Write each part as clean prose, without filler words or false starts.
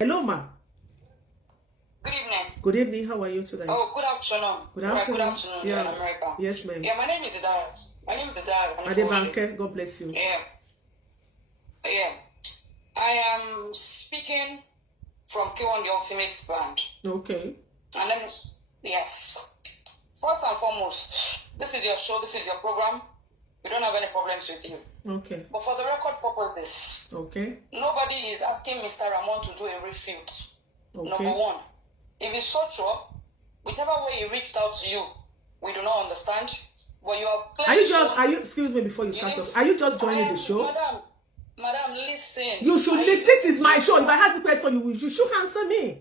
Hello, ma. Good evening. Good evening. How are you today? Oh, good afternoon. Good afternoon. Good afternoon. Yeah. In America. Yes, ma'am. Yeah, my name is Iyalaje. Ade Banke. God bless you. Yeah. Yeah. I am speaking from K1 The Ultimate Band. Okay. And let me, yes. First and foremost, this is your show, this is your program. We don't have any problems with you. Okay. But for the record purposes, okay, nobody is asking Mr. Ramon to do a refute. Okay. Number one, if it's so true, whichever way he reached out to you, we do not understand. But you are excuse me before you start off. Are you just joining the show? Madam, listen. You should listen. This is my show. If I ask a question, you should answer me.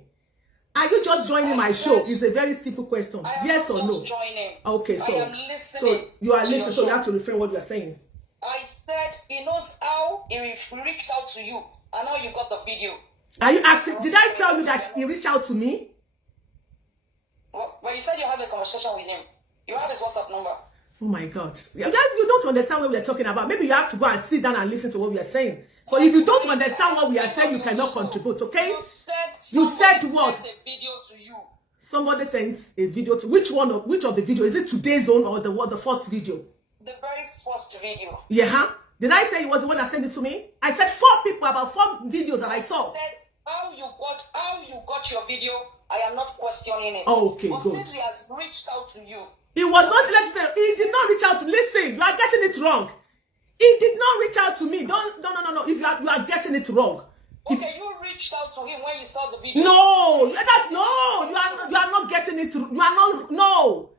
Are you just joining my show? It's a very simple question. Yes or no? Joining. Okay, so I am listening. So you are listening, so you have to refrain what you are saying. I said he knows how he reached out to you, and now you got the video. Are you asking? Did I tell you that he reached out to me? Well, you said you had a conversation with him. You have his WhatsApp number. Oh my God. Guys, you don't understand what we are talking about. Maybe you have to go and sit down and listen to what we are saying. So if you don't understand what we are saying, you cannot contribute, okay? You said what? Sent a video to you. Somebody sent a video to which of the video? Is it today's own or the first video? The very first video. Yeah. Did I say it was the one that sent it to me? I said 4 people, about 4 videos that I saw. I said how you got your video. I am not questioning it. Oh, okay, but good. Since he has reached out to you. He was not, let's say, he did not reach out to, listen, you are getting it wrong. He did not reach out to me. No. If you are getting it wrong. Okay, you reached out to him when you saw the video. No, you are not getting it. You are not. No,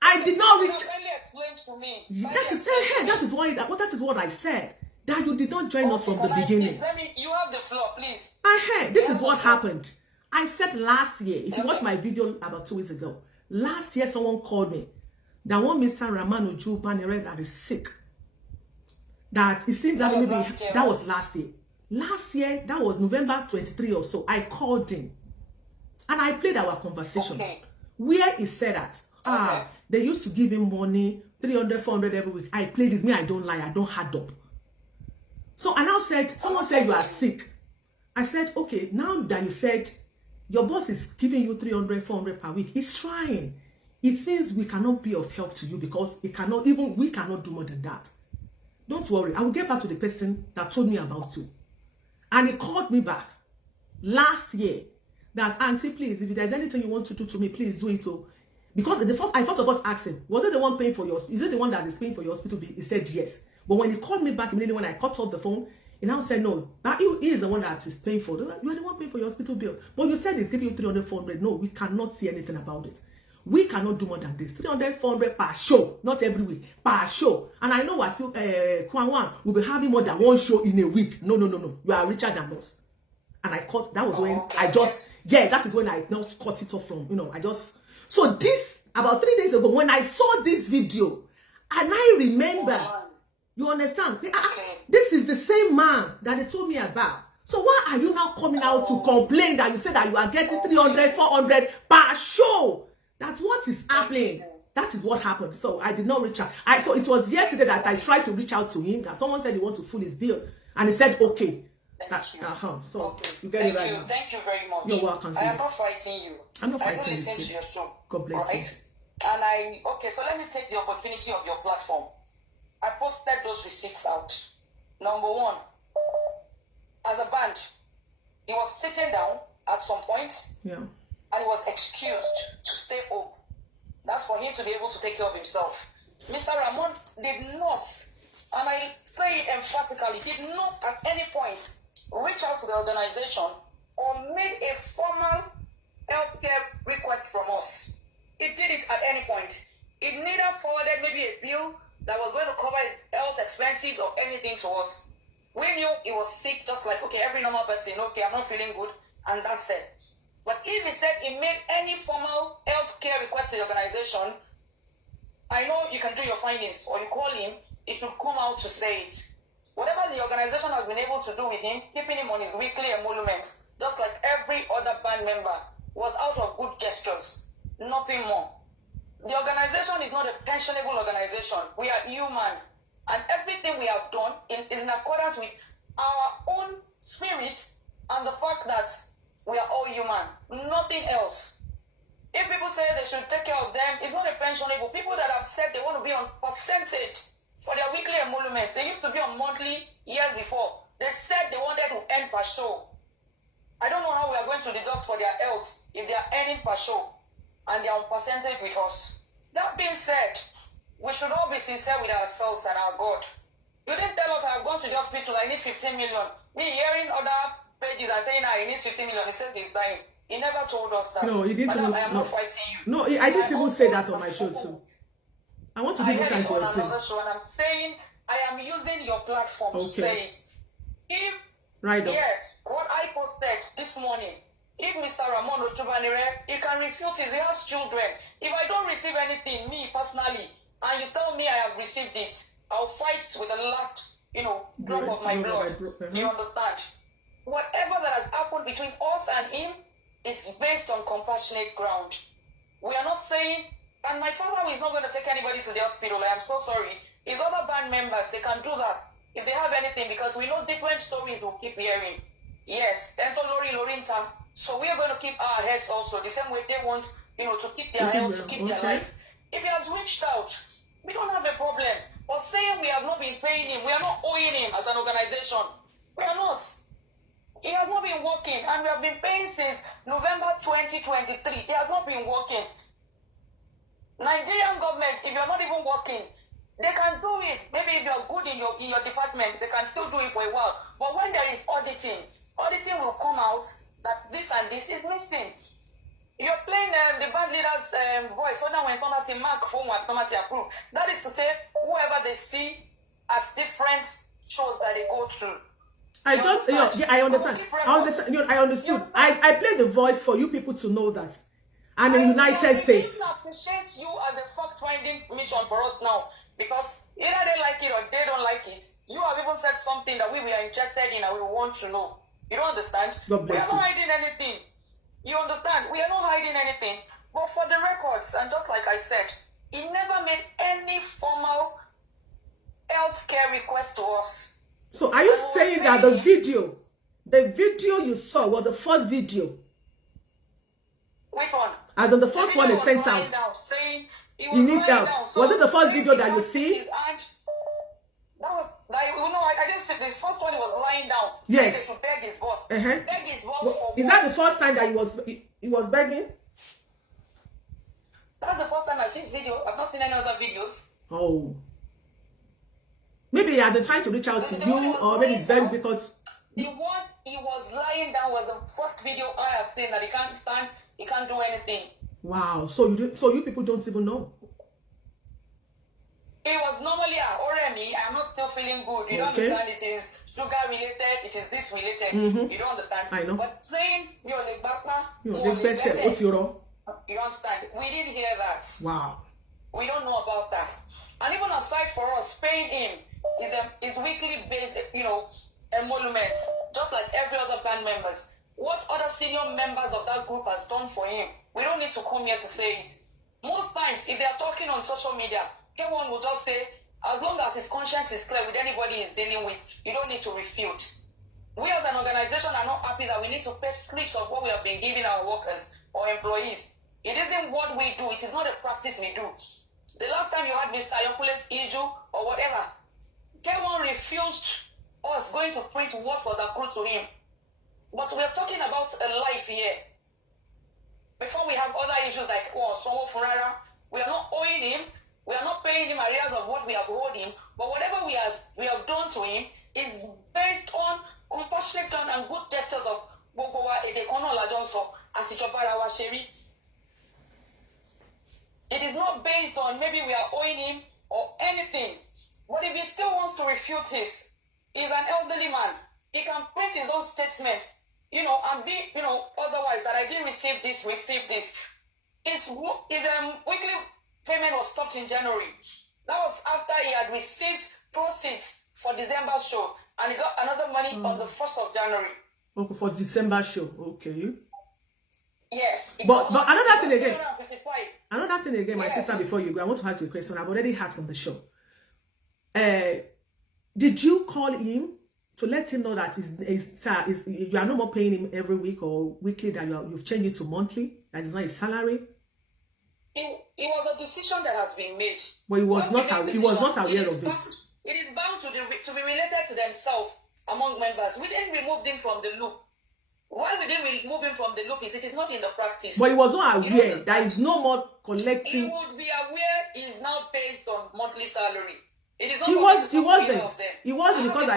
I did not reach. Explain to me. That is what I said. That you did not join us from the beginning. You have the floor, please. This is what happened. I said last year. If you watch my video about 2 weeks ago, last year someone called me. That one Mr. Ramon Ojubanere that is sick. That it seems that maybe that was last year. Last year, that was November 23 or so, I called him. And I played our conversation. Okay. Where he said that, they used to give him money, 300, 400 every week. I played this, me, I don't lie, I don't hard up. So I now said, someone said you are sick. I said, okay, now that you said, your boss is giving you 300, 400 per week, he's trying. It means we cannot be of help to you because we cannot do more than that. Don't worry, I will get back to the person that told me about you. And he called me back last year that, Auntie, please, if there's anything you want to do to me, please do it. Because I first of all asked him, was it the one paying for yours? Is it the one that is paying for your hospital bill? He said yes. But when he called me back immediately when I cut off the phone, he now said no, that he is the one that is paying for it. You are the one paying for your hospital bill. But you said he's giving you 300, 400. No, we cannot see anything about it. We cannot do more than this. 300, 400 per show, not every week, per show. And I know Wasiu Ayinde will be having more than 1 show in a week. No. You are richer than us. And I caught, that was when that is when I now cut it off from, So this, about 3 days ago, when I saw this video, and I remember, you understand? This is the same man that they told me about. So why are you now coming out to complain that you said that you are getting 300, 400 per show? That's what is happening. That is what happened. So I did not reach out. So it was yesterday that I tried to reach out to him. That someone said he wants to fill his bill, and he said okay. Thank you. So you get it right now. Thank you very much. You're welcome. I am not fighting you. I'm not fighting you. I listen to your show. God bless you. And so let me take the opportunity of your platform. I posted those receipts out. Number 1, as a band, he was sitting down at some point. Yeah. And he was excused to stay home. That's for him to be able to take care of himself. Mr. Ramon did not, and I say it emphatically, did not at any point reach out to the organization or made a formal healthcare request from us. He did it at any point. It neither forwarded maybe a bill that was going to cover his health expenses or anything to us. We knew he was sick, just like, okay, every normal person, okay, I'm not feeling good, and that's it. But if he said he made any formal health care request to the organization, I know you can do your findings, or you call him, he should come out to say it. Whatever the organization has been able to do with him, keeping him on his weekly emoluments, just like every other band member, was out of good gestures, nothing more. The organization is not a pensionable organization. We are human, and everything we have done is in accordance with our own spirit and the fact that We are all human. Nothing else. If people say they should take care of them, it's not a pensionable. People that have said they want to be on percentage for their weekly emoluments, they used to be on monthly years before. They said they wanted to earn per show. I don't know how we are going to deduct for their health if they are earning per show and they are on percentage with us. That being said, we should all be sincere with ourselves and our God. You didn't tell us I have gone to the hospital, I need 15 million. Me hearing other pages and saying I need 15 million, he said he's dying. He never told us that. No, he didn't. Madam, I am not fighting you. No, I didn't even say that on my show too. I want to give you time to explain. Another show, and I'm saying I am using your platform to say it. If yes, what I posted this morning, if Mr. Ramon Ojubanire, he can refute it, he has children. If I don't receive anything, me personally, and you tell me I have received it, I'll fight with the last, drop of my blood. You understand? Whatever that has happened between us and him is based on compassionate ground. We are not saying, and my father is not going to take anybody to the hospital. I am so sorry. His other band members, they can do that if they have anything, because we know different stories we'll keep hearing. Yes, Ento Lori Lorinta. So we are going to keep our heads also the same way they want, to keep their health, to keep their life. If he has reached out, we don't have a problem. But saying we have not been paying him, we are not owing him as an organization. We are not. He has not been working, and we have been paying since November 2023. He has not been working. Nigerian government, if you are not even working, they can do it. Maybe if you are good in your department, they can still do it for a while. But when there is auditing will come out that this and this is missing. You're playing the band leader's voice. So now when Tomati mark phone what Tomati approve, that is to say, whoever they see at different shows that they go through. I understand. I understood. I played the voice for you people to know that. I'm in the United States. I appreciate you as a fact-finding mission for us now, because either they like it or they don't like it. You have even said something that we are interested in and we want to know. You don't understand? God bless you. We are not hiding anything. You understand? We are not hiding anything. But for the records, and just like I said, he never made any formal health care request to us. So are you saying that the video you saw was the first video? Which one? As in the first one is sent out. He needs help. Was it the first video that you see? That was I didn't say the first one. He was lying down. Yes. He should beg his boss. Beg his boss for is that the first time that he was begging? That's the first time I've seen his video. I've not seen any other videos. Oh. Maybe he had been trying to reach out to you, or maybe it's very because the one he was lying down was the first video I have seen that he can't stand, he can't do anything. Wow. So you people don't even know. It was normally Oremi. I'm not still feeling good. You don't understand? It is sugar related. It is this related. You don't understand? I know. But saying you're like Bapa, you understand? We didn't hear that. Wow. We don't know about that. And even aside for us, paying him is weekly based, emoluments, just like every other band members. What other senior members of that group has done for him? We don't need to come here to say it. Most times, if they are talking on social media, everyone will just say, as long as his conscience is clear with anybody he's dealing with, you don't need to refute. We as an organization are not happy that we need to pay slips of what we have been giving our workers or employees. It isn't what we do. It is not a practice we do. The last time you had Mr. Yokule's issue or whatever, K1 refused us going to print what was accrued to him. But we are talking about a life here. Before we have other issues like Somo Ferrara, we are not owing him. We are not paying him arrears of what we have owed him. But whatever we have done to him is based on compassionate and good gestures of Bobowa Edekono Lajonso Ati Awuyewuye. It is not based on maybe we are owing him or anything. But if he still wants to refute this, he's an elderly man. He can print his own statements, and be, otherwise that I didn't receive this. His weekly payment was stopped in January. That was after he had received proceeds for December's show, and he got another money on the 1st of January. Okay, for December show, okay. Yes. But another thing again, my sister, before you go, I want to ask you a question. I've already asked on the show. Did you call him to let him know that you are no more paying him every week or weekly, that you've changed it to monthly, that is not his salary? It was a decision that has been made. But he was not aware of it. It is bound to be related to themselves among members. We didn't remove him from the loop. Why we didn't remove him from the loop is it is not in the practice. But he was not aware. There is no more collecting. He would be aware he is now based on monthly salary. It is not He wasn't because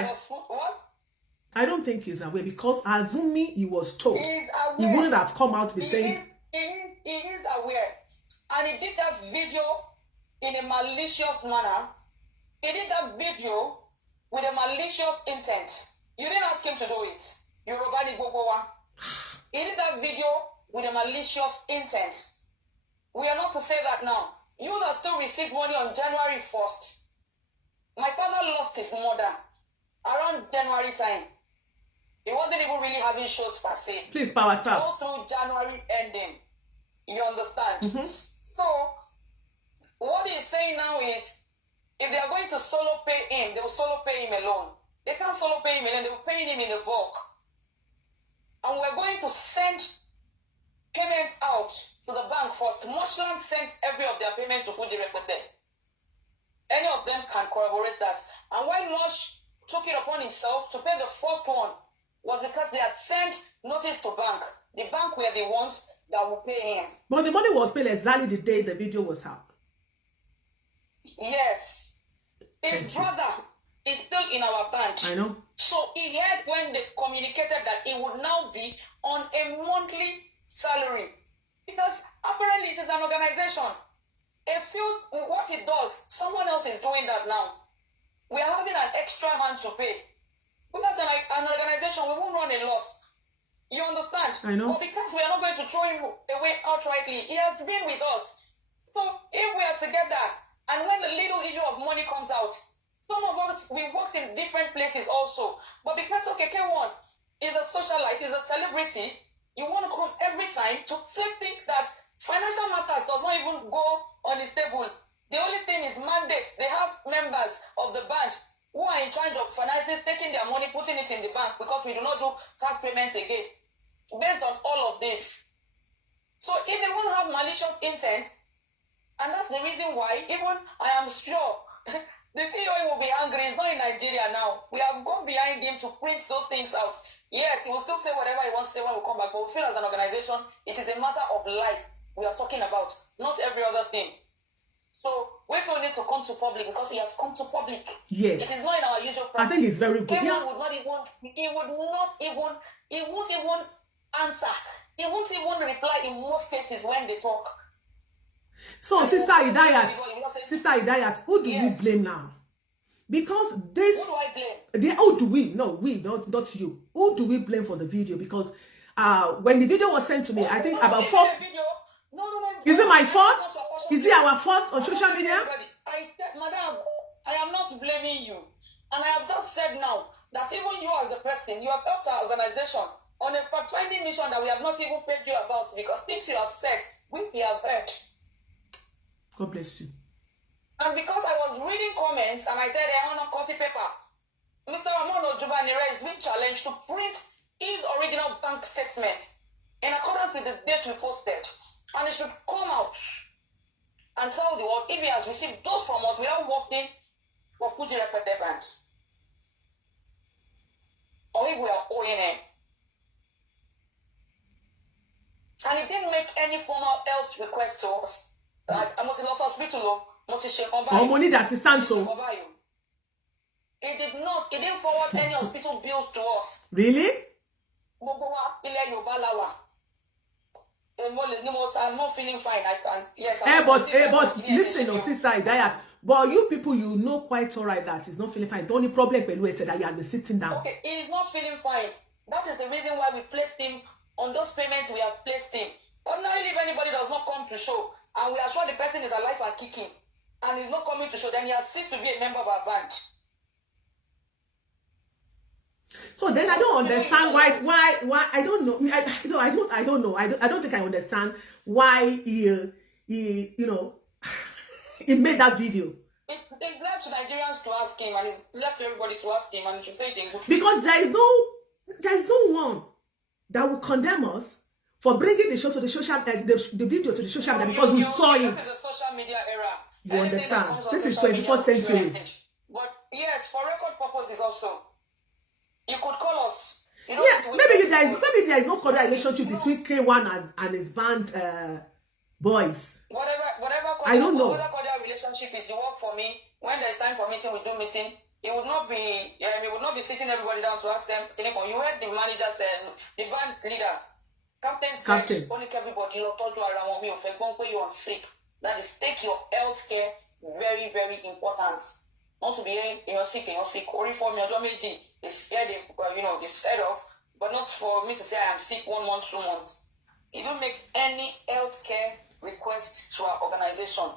I don't think he's aware, because assuming he was told, he wouldn't have come out to be saying. He is aware. And he did that video in a malicious manner. He did that video with a malicious intent. You didn't ask him to do it. He did that video with a malicious intent. We are not to say that now. You that still received money on January 1st. My father lost his mother around January time. He wasn't even really having shows per se. Please, power tap. All through January ending. You understand? Mm-hmm. So, what he's saying now is, if they are going to solo pay him, they will solo pay him alone. They can't solo pay him alone, they will pay him in a bulk. And we're going to send payments out to the bank first. Mushland sends every of their payment to Drivetv. Any of them can corroborate that. And why Lush took it upon himself to pay the first one was because they had sent notice to bank. The bank were the ones that would pay him. But the money was paid exactly the day the video was out. Yes. His brother is still in our bank. I know. So he heard when they communicated that he would now be on a monthly salary. Because apparently it is an organization. What it does, someone else is doing that now. We are having an extra hand to pay. Because an organization, we won't run a loss. You understand? I know. But because we are not going to throw him away outrightly, he has been with us. So if we are together, and when the little issue of money comes out, some of us, we worked in different places also. But because, okay, K1 is a socialite, is a celebrity, you want to come every time to say things that financial matters does not even go on his table. The only thing is mandates. They have members of the band who are in charge of finances, taking their money, putting it in the bank, because we do not do tax payment again. Based on all of this. So if they won't have malicious intent, and that's the reason why, even I am sure, the CEO will be angry. He's not in Nigeria now. We have gone behind him to print those things out. Yes, he will still say whatever he wants to say when we come back, but we feel as an organization, it is a matter of life we are talking about, not every other thing. So we also need to come to public, because he has come to public. Yes. It is not in our usual practice. I think it's very good. K1 would not even, he won't even answer. He won't even reply in most cases when they talk. So, and Sister Idayat, who do we blame now? Because this... Who do I blame? Who do we? No, we, not you. Who do we blame for the video? Because when the video was sent to me, I think about 4... No. Is it my fault? Is it our fault on social media? Madam, I am not blaming you. And I have just said now that even you as a person, you have helped our organization on a fact-finding mission that we have not even paid you about, because things you have said, we have heard. God bless you. And because I was reading comments and I said, I want to copy paper, Mr. Ramon Ojubanire is being challenged to print his original bank statement in accordance with the date we posted. And it should come out and tell the world if he has received those from us without working for Drivetv band. Or if we are owing him. And he didn't make any formal help request to us. Like, I must love hospital. Or money the assistant. He did not. He didn't forward any hospital bills to us. Really? I'm not feeling fine. I can. Yes. But listen, Sister Idayat. But you people, you know quite alright that he's not feeling fine. The only problem Pelu said that he has been sitting down. Okay, he is not feeling fine. That is the reason why we placed him on those payments. We have placed him. Ordinarily, if anybody does not come to show, and we are sure the person is alive and kicking, and he's not coming to show, then he has ceased to be a member of our band. So then I don't understand why I don't know. I don't know. I don't think I understand why he he made that video. It's left to Nigerians to ask him, and it's left to everybody to ask him, and he should say it in good. Because there is no one that will condemn us for bringing the show to the social, the video to the social media because we saw it. This is the social media era. You understand? This is 21st century. But yes, for record purposes also, you could call us. You know, yeah, maybe there is no cordial relationship between K1 and his band boys. Whatever I don't know. Whatever cordial relationship is, you work for me. When there's time for meeting, we do meeting. It would not be sitting everybody down to ask them. You heard the manager said, the band leader, Captain said, only everybody, you are sick. That is, take your health care very, very important. Not to be hearing you're sick. Only for me, it's scared, it's scared of, but not for me to say I am sick 1 month, 2 months. You don't make any health care request to our organization.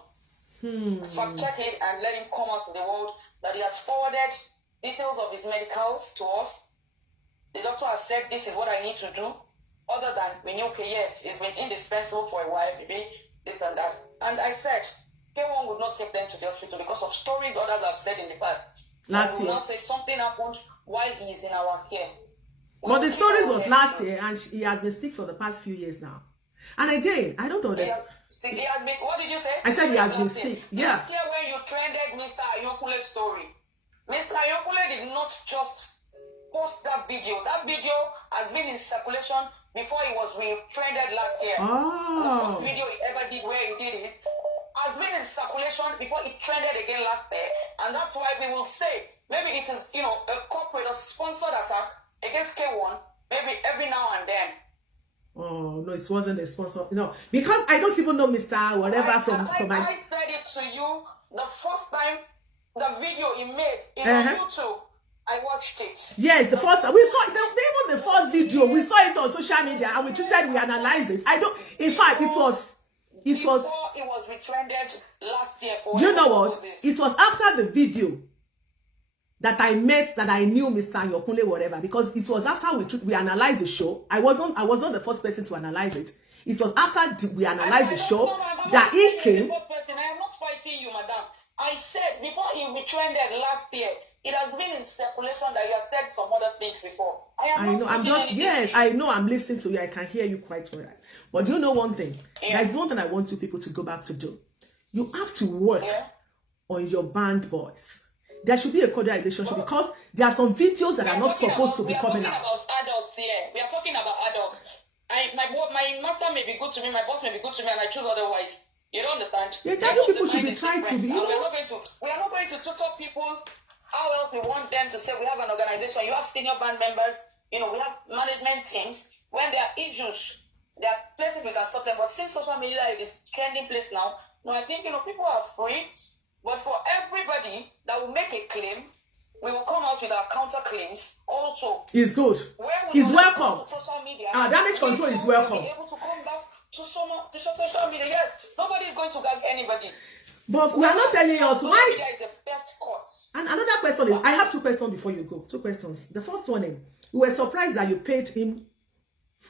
Fact check it and let him come out to the world that he has forwarded details of his medicals to us. The doctor has said this is what I need to do. Other than we knew, okay, yes, it's been indispensable for a while, maybe this and that. And I said, K1 would not take them to the hospital because of stories others have said in the past. Last year. Now say something happened while he is in our care. But the stories was last year, and he has been sick for the past few years now. And again, I don't understand. He has been, what did you say? I said he has been sick. Yeah. Last year when you trended Mr. Ayokule story, Mr. Ayokule did not just post that video. That video has been in circulation before it was trended last year. The first video he ever did where he did it has been in circulation before it trended again last year. And that's why we will say, maybe it is, a corporate or sponsored attack against K1, maybe every now and then. Oh, no, it wasn't a sponsor. No, because I don't even know Mr. Whatever from my... I said it to you the first time the video he made is on YouTube. I watched it. Yes, the first time. We saw it, even the first video, we saw it on social media and we analyzed it. In fact, it was retrended last year for... Do you know what? It was after the video that I knew Mr. Ayokule whatever, because it was after we analyzed the show. I was not the first person to analyze it. It was after we analyzed the show that he came. I am not fighting you, madam. I said before he retrended last year, it has been in circulation that you have said some other things before. I know I'm listening to you. I can hear you quite well. But do you know one thing? Yeah. There's one thing I want you people to go back to do. You have to work on your band voice. There should be a cordial relationship because there are some videos that are not supposed to be coming out. We are talking about adults here. We are talking about adults. My master may be good to me, my boss may be good to me, and I choose otherwise. You don't understand? Yeah, I know people should be trying to be. We are not going to tutor people. How else we want them to say we have an organization? You have senior band members. We have management teams. When there are issues, there are places we can sort them. But since social media is trending place now, I think people are free. But for everybody that will make a claim, we will come out with our counter claims also. It's good. It's welcome. Social media, damage control is welcome. Be able to come back to social media. Yes, nobody is going to gag anybody. But we are not telling us why. Social media is the best course. And another question is, I have 2 questions before you go. 2 questions. The first one is, we were surprised that you paid him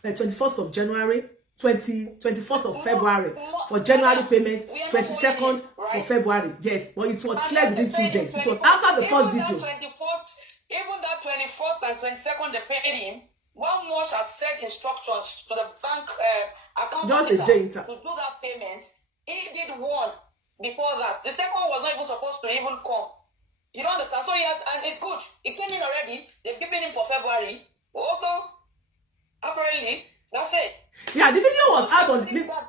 21st of January, 21st of February for January payment, 22nd for February. Yes, but it was clear within 2 days. It was after the first video. Even that 21st and 22nd they paid him, one more has set instructions to the bank account officer to do that payment. He did one before that. The second was not even supposed to even come. You don't understand? So and it's good. It came in already. They've given him for February. But also, apparently, that's it. Yeah, the video was out on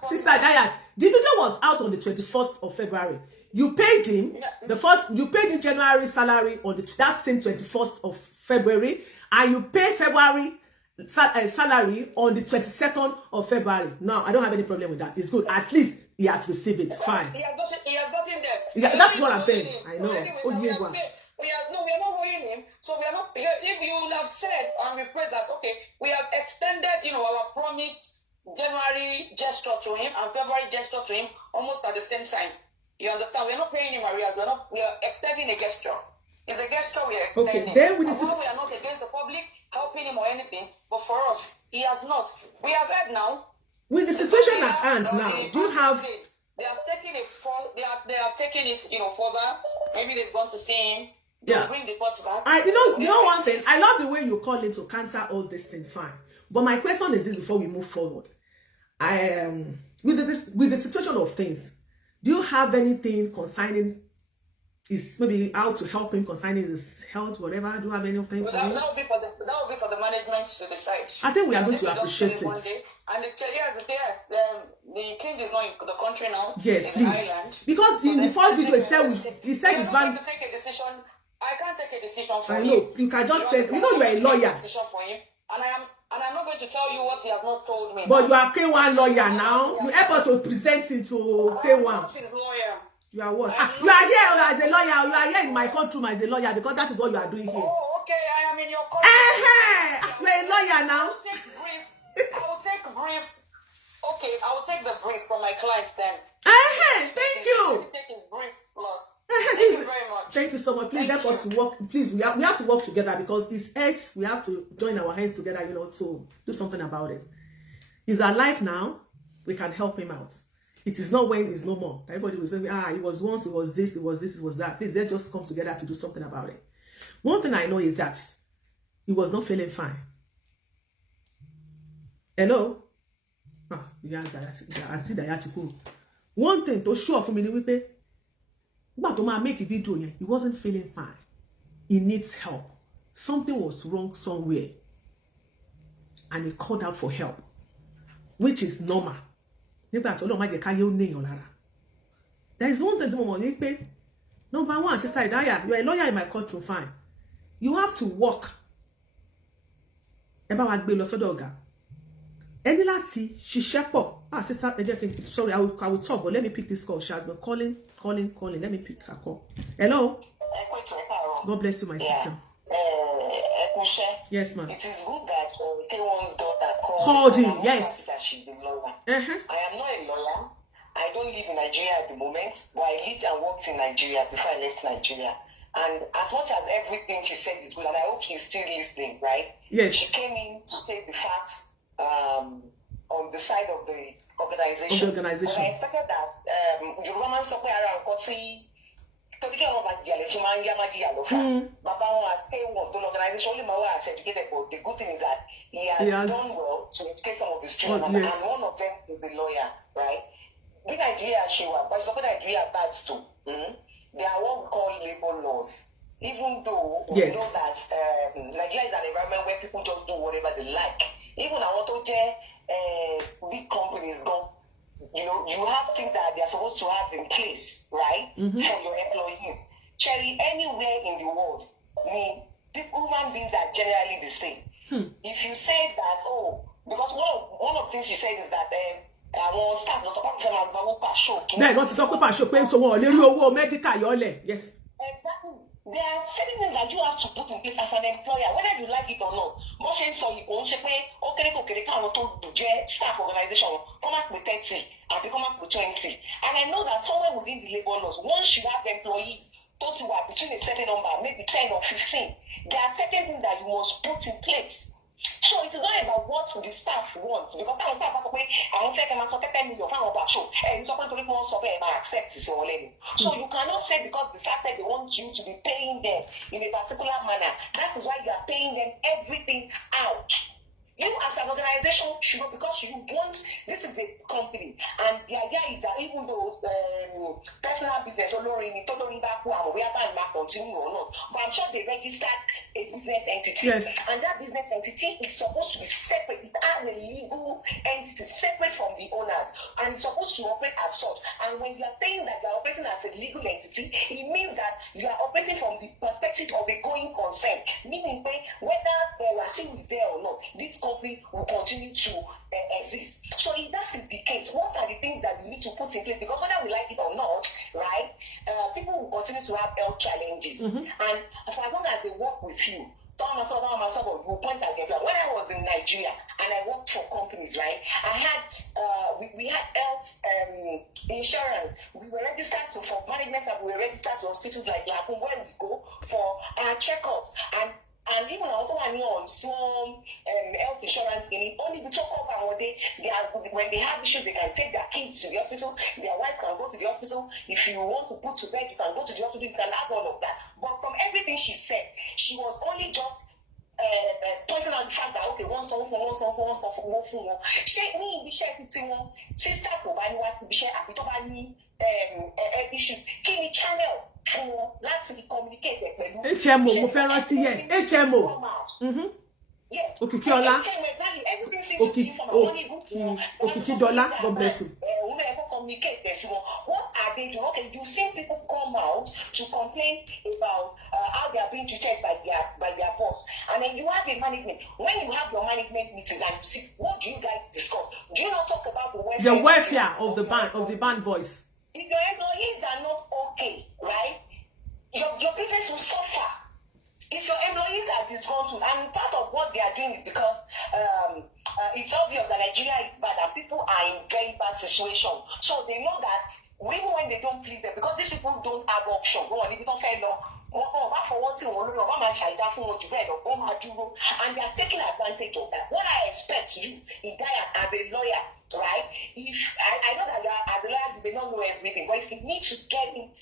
Sister Diet. The video was out on the 21st of February. You paid him you paid him January salary on that same 21st of February, and you paid February salary on the 22nd of February. Now, I don't have any problem with that. It's good. At least he has received it. Fine. He has gotten them. Yeah, that's what I'm saying. I know. We are not owing him. So we are not. If you would have said and rephrased that, okay, we have extended, our promised January gesture to him and February gesture to him almost at the same time. You understand? We are not paying him arrears. We are extending a gesture. It's a gesture we are extending. Okay, then we are not against the public helping him or anything, but for us, he has not. We have heard now. With the situation at hand now, do you have they have taken they have taken it, further. Maybe they've gone to see him. They'll bring the pot back. You know one thing. I love the way you call it to cancel all these things. Fine, but my question is this: before we move forward, with the situation of things, do you have anything concerning is maybe how to help him concerning his health, whatever? Do you have anything? Well, that will be for the management to decide. I think we are going to appreciate it. And the king is not in the country now. Yes, in please. The island. Because so in the first video, he said he's going to take a decision. I can't take a decision for him. I know. You can just tell. You know you are a lawyer. Decision for him, and I'm not going to tell you what he has not told me. But you are K1 lawyer now. You able to present it to K1. I'm not his lawyer. You are what? You are here as a lawyer. You are here in my courtroom as a lawyer because that is what you are doing here. Oh, okay. I am in your courtroom. You are a lawyer now. I will take briefs. Okay, I will take the briefs from my clients then. Thank you. Take his briefs plus. Thank you very much. Thank you so much. Please help us to work. Please, we have to work together because his heads, we have to join our hands together, to do something about it. He's alive now. We can help him out. It is not when he's no more. Everybody will say, it was once, it was this, it was this, it was that. Please, let's just come together to do something about it. One thing I know is that he was not feeling fine. Hello? One thing to show for me ni wípé but to make a video he wasn't feeling fine. He needs help. Something was wrong somewhere. And he called out for help, which is normal. There is one thing number one, Sister Idaya, you are a lawyer in my courtroom, fine. You have to work. Any láti ṣiṣẹ́ pọ̀. Sister, sorry, I will talk, but let me pick this call. She has been calling. Let me pick her call. Hello? God bless you, my sister. Yes, ma'am. It is good that K1's daughter called him. Yes. That she's the lawyer. I am not a lawyer. I don't live in Nigeria at the moment, but I lived and worked in Nigeria before I left Nigeria. And as much as everything she said is good, and I hope she's still listening, right? Yes. She came in to state the fact on the side of the organization. But I expected that Yoruba man sọ pé ara nǹkan tí torí kẹ́ wọ́n bá di àlejò máa ń yá máa di àlọ́fà. Bàbá wọn as K1 tó organization only my as educated, but the good thing is that he has done well to educate some of his children, and one of them is the lawyer, right? Bí Nigeria ṣe wà, but sọ pé Nigeria bad too. There are what we call labor laws. Even though we know that Nigeria is an environment where people just do whatever they like. Even I want to big companies go, you have things that they are supposed to have in place, right? For your employees. Cherry, anywhere in the world, human beings are generally the same. If you say that, because one of the things you said is that staff was supposed to have a show. No, not to talk about show, so medical, yes. Exactly. There are certain things that you have to put in place as an employer, whether you like it or not. Staff organization, come up with 30 and come up with 20. And I know that somewhere within the labor laws, once you have employees, between a certain number, maybe 10 or 15, there are certain things that you must put in place. So it's not about what the staff wants, because that staff has to pay. I don't think I'm going to pay your family show. And it's not going to accept it. So you cannot say because the staff said they want you to be paying them in a particular manner. That is why you are paying them everything out. You as an organization should know, because you want, this is a company, and the idea is that even though personal business or continue or not, but I'm sure they registered a business entity, and that business entity is supposed to be separate. It has a legal entity separate from the owners, and it's supposed to operate as such. And when you are saying that you are operating as a legal entity, it means that you are operating from the perspective of a going concern, meaning whether Wasiu is there or not, this company will continue to exist. So if that is the case, what are the things that we need to put in place? Because whether we like it or not, right, people will continue to have health challenges. And for as long as they work with you, you point at them. When I was in Nigeria and I worked for companies, right, I had we had health insurance. We were registered for management, and we were registered to hospitals like Lakum, where we go for our checkups. And And even on some health insurance scheme, only we talk about when they have issues, they can take their kids to the hospital, their wife can go to the hospital. If you want to put to bed, you can go to the hospital, you can have all of that. But from everything she said, she was only just pointing out the fact that okay, one song for one. She me be share 51 sister for bani wa be share àbí tó bá ní issue. Kí ni channel for láti communicate pẹ̀lú HMO mo fẹ́ rántí yes HMO. Yes. Okikiola. Exactly. Everything seems to be from Okikidola, God bless you. Communicate this. What are they doing? Okay, you see people come out to complain about how they are being treated by their boss, and then you have a management. When you have your management meeting and you see, what do you guys discuss? Do you not talk about the welfare of the band boys? If your employees are not okay, right, your business will suffer. If your employees are disgruntled, and part of what they are doing is because it's obvious that Nigeria is bad and people are in very bad situation. So they know that even when they don't please them, because these people don't have option, and they are taking advantage of that. What I expect you, Idaya, as a lawyer, right? If I know that as a lawyer, you may not know everything, but if you need to get in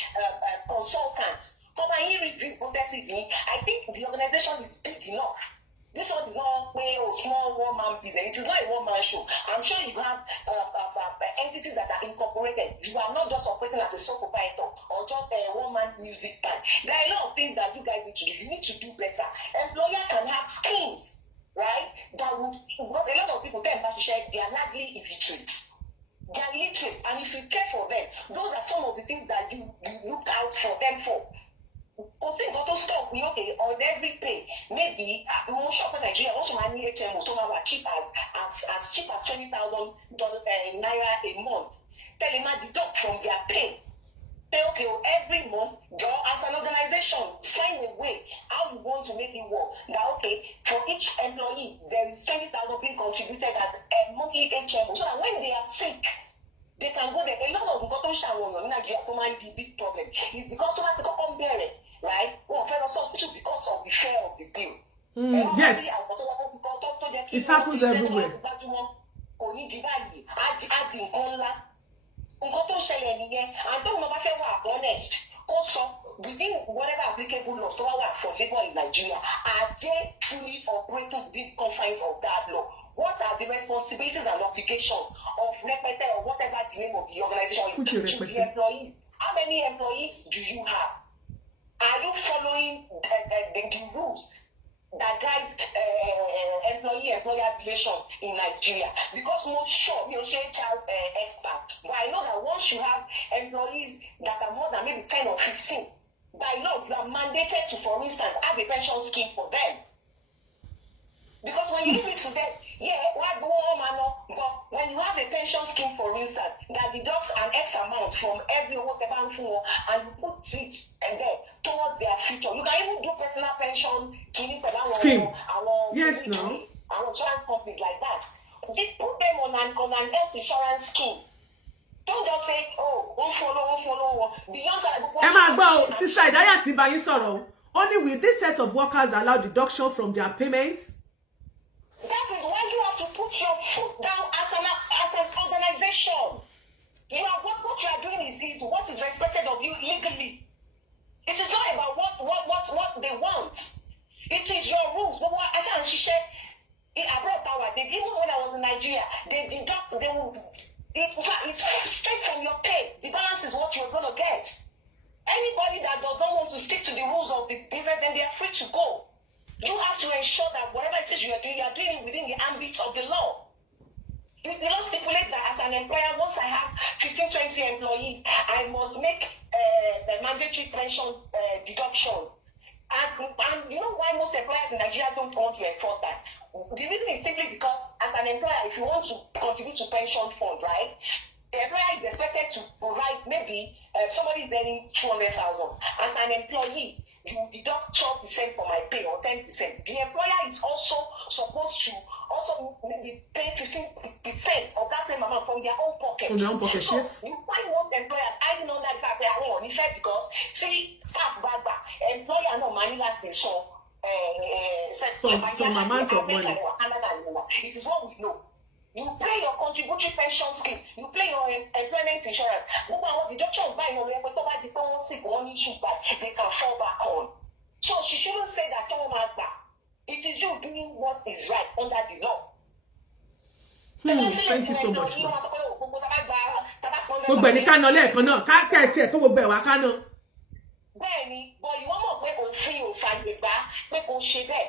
consultants, come and review processes. I think the organization is big enough. This one is not a small one-man business. It is not a one-man show. I'm sure you have entities that are incorporated. You are not just operating as a sole proprietor or just a one-man music band. There are a lot of things that you guys need to do. You need to do better. Employer can have schemes, right? That would, because a lot of people, they are largely illiterate. They are illiterate. And if you care for them, those are some of the things that you look out for them for. Think got to stop okay on every pay. Maybe one shop in Nigeria, also my HMO, so now cheap as cheap as $20,000 naira a month. Tell him I deduct from their pay. Say okay, every month, as an organization, find a way how you want to make it work. Now okay, for each employee, there is 20,000 being contributed as a monthly HMO. So that when they are sick, they can go there. A lot of people in Nigeria come and the big problem is because to come bear it. Right? Because of the share of the bill. Yes. It happens everywhere. Honest. Also, within whatever applicable laws for labor in Nigeria, are they truly operating within the confines of that law? What are the responsibilities and obligations of Repete or whatever the name of the organization is to the employee? How many employees do you have? Are you following the rules that guides employee-employer relation in Nigeria? Because not sure, you're a child expert, but I know that once you have employees that are more than maybe 10 or 15, by law, you are mandated to, for instance, have a pension scheme for them. Because when you leave it to them, but when you have a pension scheme, for instance, that deducts an X amount from every whatever and you put it and then towards their future. You can even do personal pension scheme. Yes, no. Our insurance companies like that. They put them on an health insurance scheme. Don't just say, oh, one follow. Beyond that, Emma, go, Sister Idaya Tibayi Soro. Only with this set of workers allow deduction from their payments. That is why you have to put your foot down as an organization. What you are doing is what is expected of you legally. It is not about what they want. It is your rules. But what she said, abroad power. Even when I was in Nigeria, they deduct. It's straight from your pay. The balance is what you're gonna get. Anybody that does not want to stick to the rules of the business, then they are free to go. You have to ensure that whatever it is you are doing it within the ambit of the law. The law stipulates that as an employer, once I have 15, 20 employees, I must make the mandatory pension deduction. And you know why most employers in Nigeria don't want to enforce that? The reason is simply because as an employer, if you want to contribute to pension fund, right? The employer is expected to provide maybe somebody is earning 200,000. As an employee, you deduct 12% from my pay or 10%. The employer is also supposed to maybe pay 15% of that same amount from their own pocket. From their own pocket, so yes. You find most employers hiding on that fact because see staff bad, employer no money that is so some amount of money. It is what we know. You pay your contributory pension scheme. You pay your employment insurance. Deductions by no they can fall back on. So she shouldn't say that someone has that. It is you doing what is right under the law. Thank you so much. Gbogbo ẹni ká ná lẹ́ẹ̀kan náà ká kẹ́ẹ̀tì ẹ̀ kó gbogbo ẹ̀ wá ká ná. Bẹ́ẹ̀ni, but ìwọ mọ̀ pé òfin ò fàyè gbà pé kò ṣe bẹ́ẹ̀.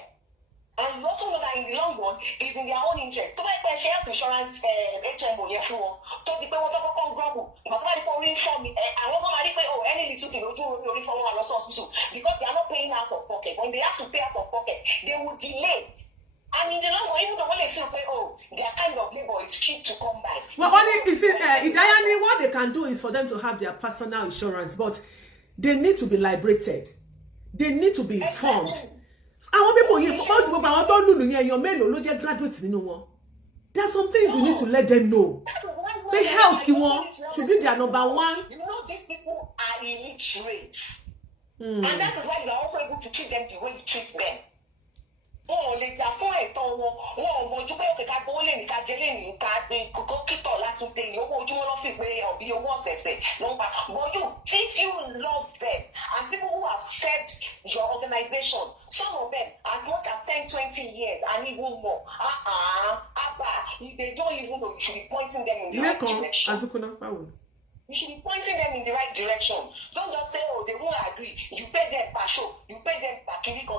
And you also know that in the long run, it's in their own interest. To make their health insurance HMO yẹn fún wọn. To di pé wọ́n tó kọ́kọ́ grumble. Ìgbà tó bá di pé orí ń fọ́ mi, àwọn kan máa rí pé any little thing ojú orí fọ́ wọn lọ sí hospital because they are not paying out of pocket. When they have to pay out of pocket, they will delay. And in the long run, even though when they feel like, their kind of labor is cheap to come by. Well, only you see, Idayani, what they can do is for them to have their personal insurance, but they need to be liberated. They need to be informed. Àwọn people here, most people àwọn tó lùlù yẹn èèyàn mélòó ló jẹ́ graduate nínú wọn. There are some things you need to let them know. Pay health wọn should be their number one. You know, these people are illiterate. And that is why you are also able to treat them the way you treat them. Wọn ò lè jà fún ẹ̀tọ́ wọn ò mọ̀jú pé òkè ká gbówó lè ní ká jẹ lè ní ká gbé kókó kítọ̀ látúndé ní owó ojúmọ́ lọ́ fi pé ọ̀bí owó ọ̀sẹ̀ẹ̀sẹ̀ ló ń pa. But you, if you love them, as people who have served your organization, some of them as much as 10-20 years and even more, if they don't even know, you should be pointing them in the right direction. You should be pointing them in the right direction. Don't just say, they won't agree. You pay them per show. You pay them per kiriko.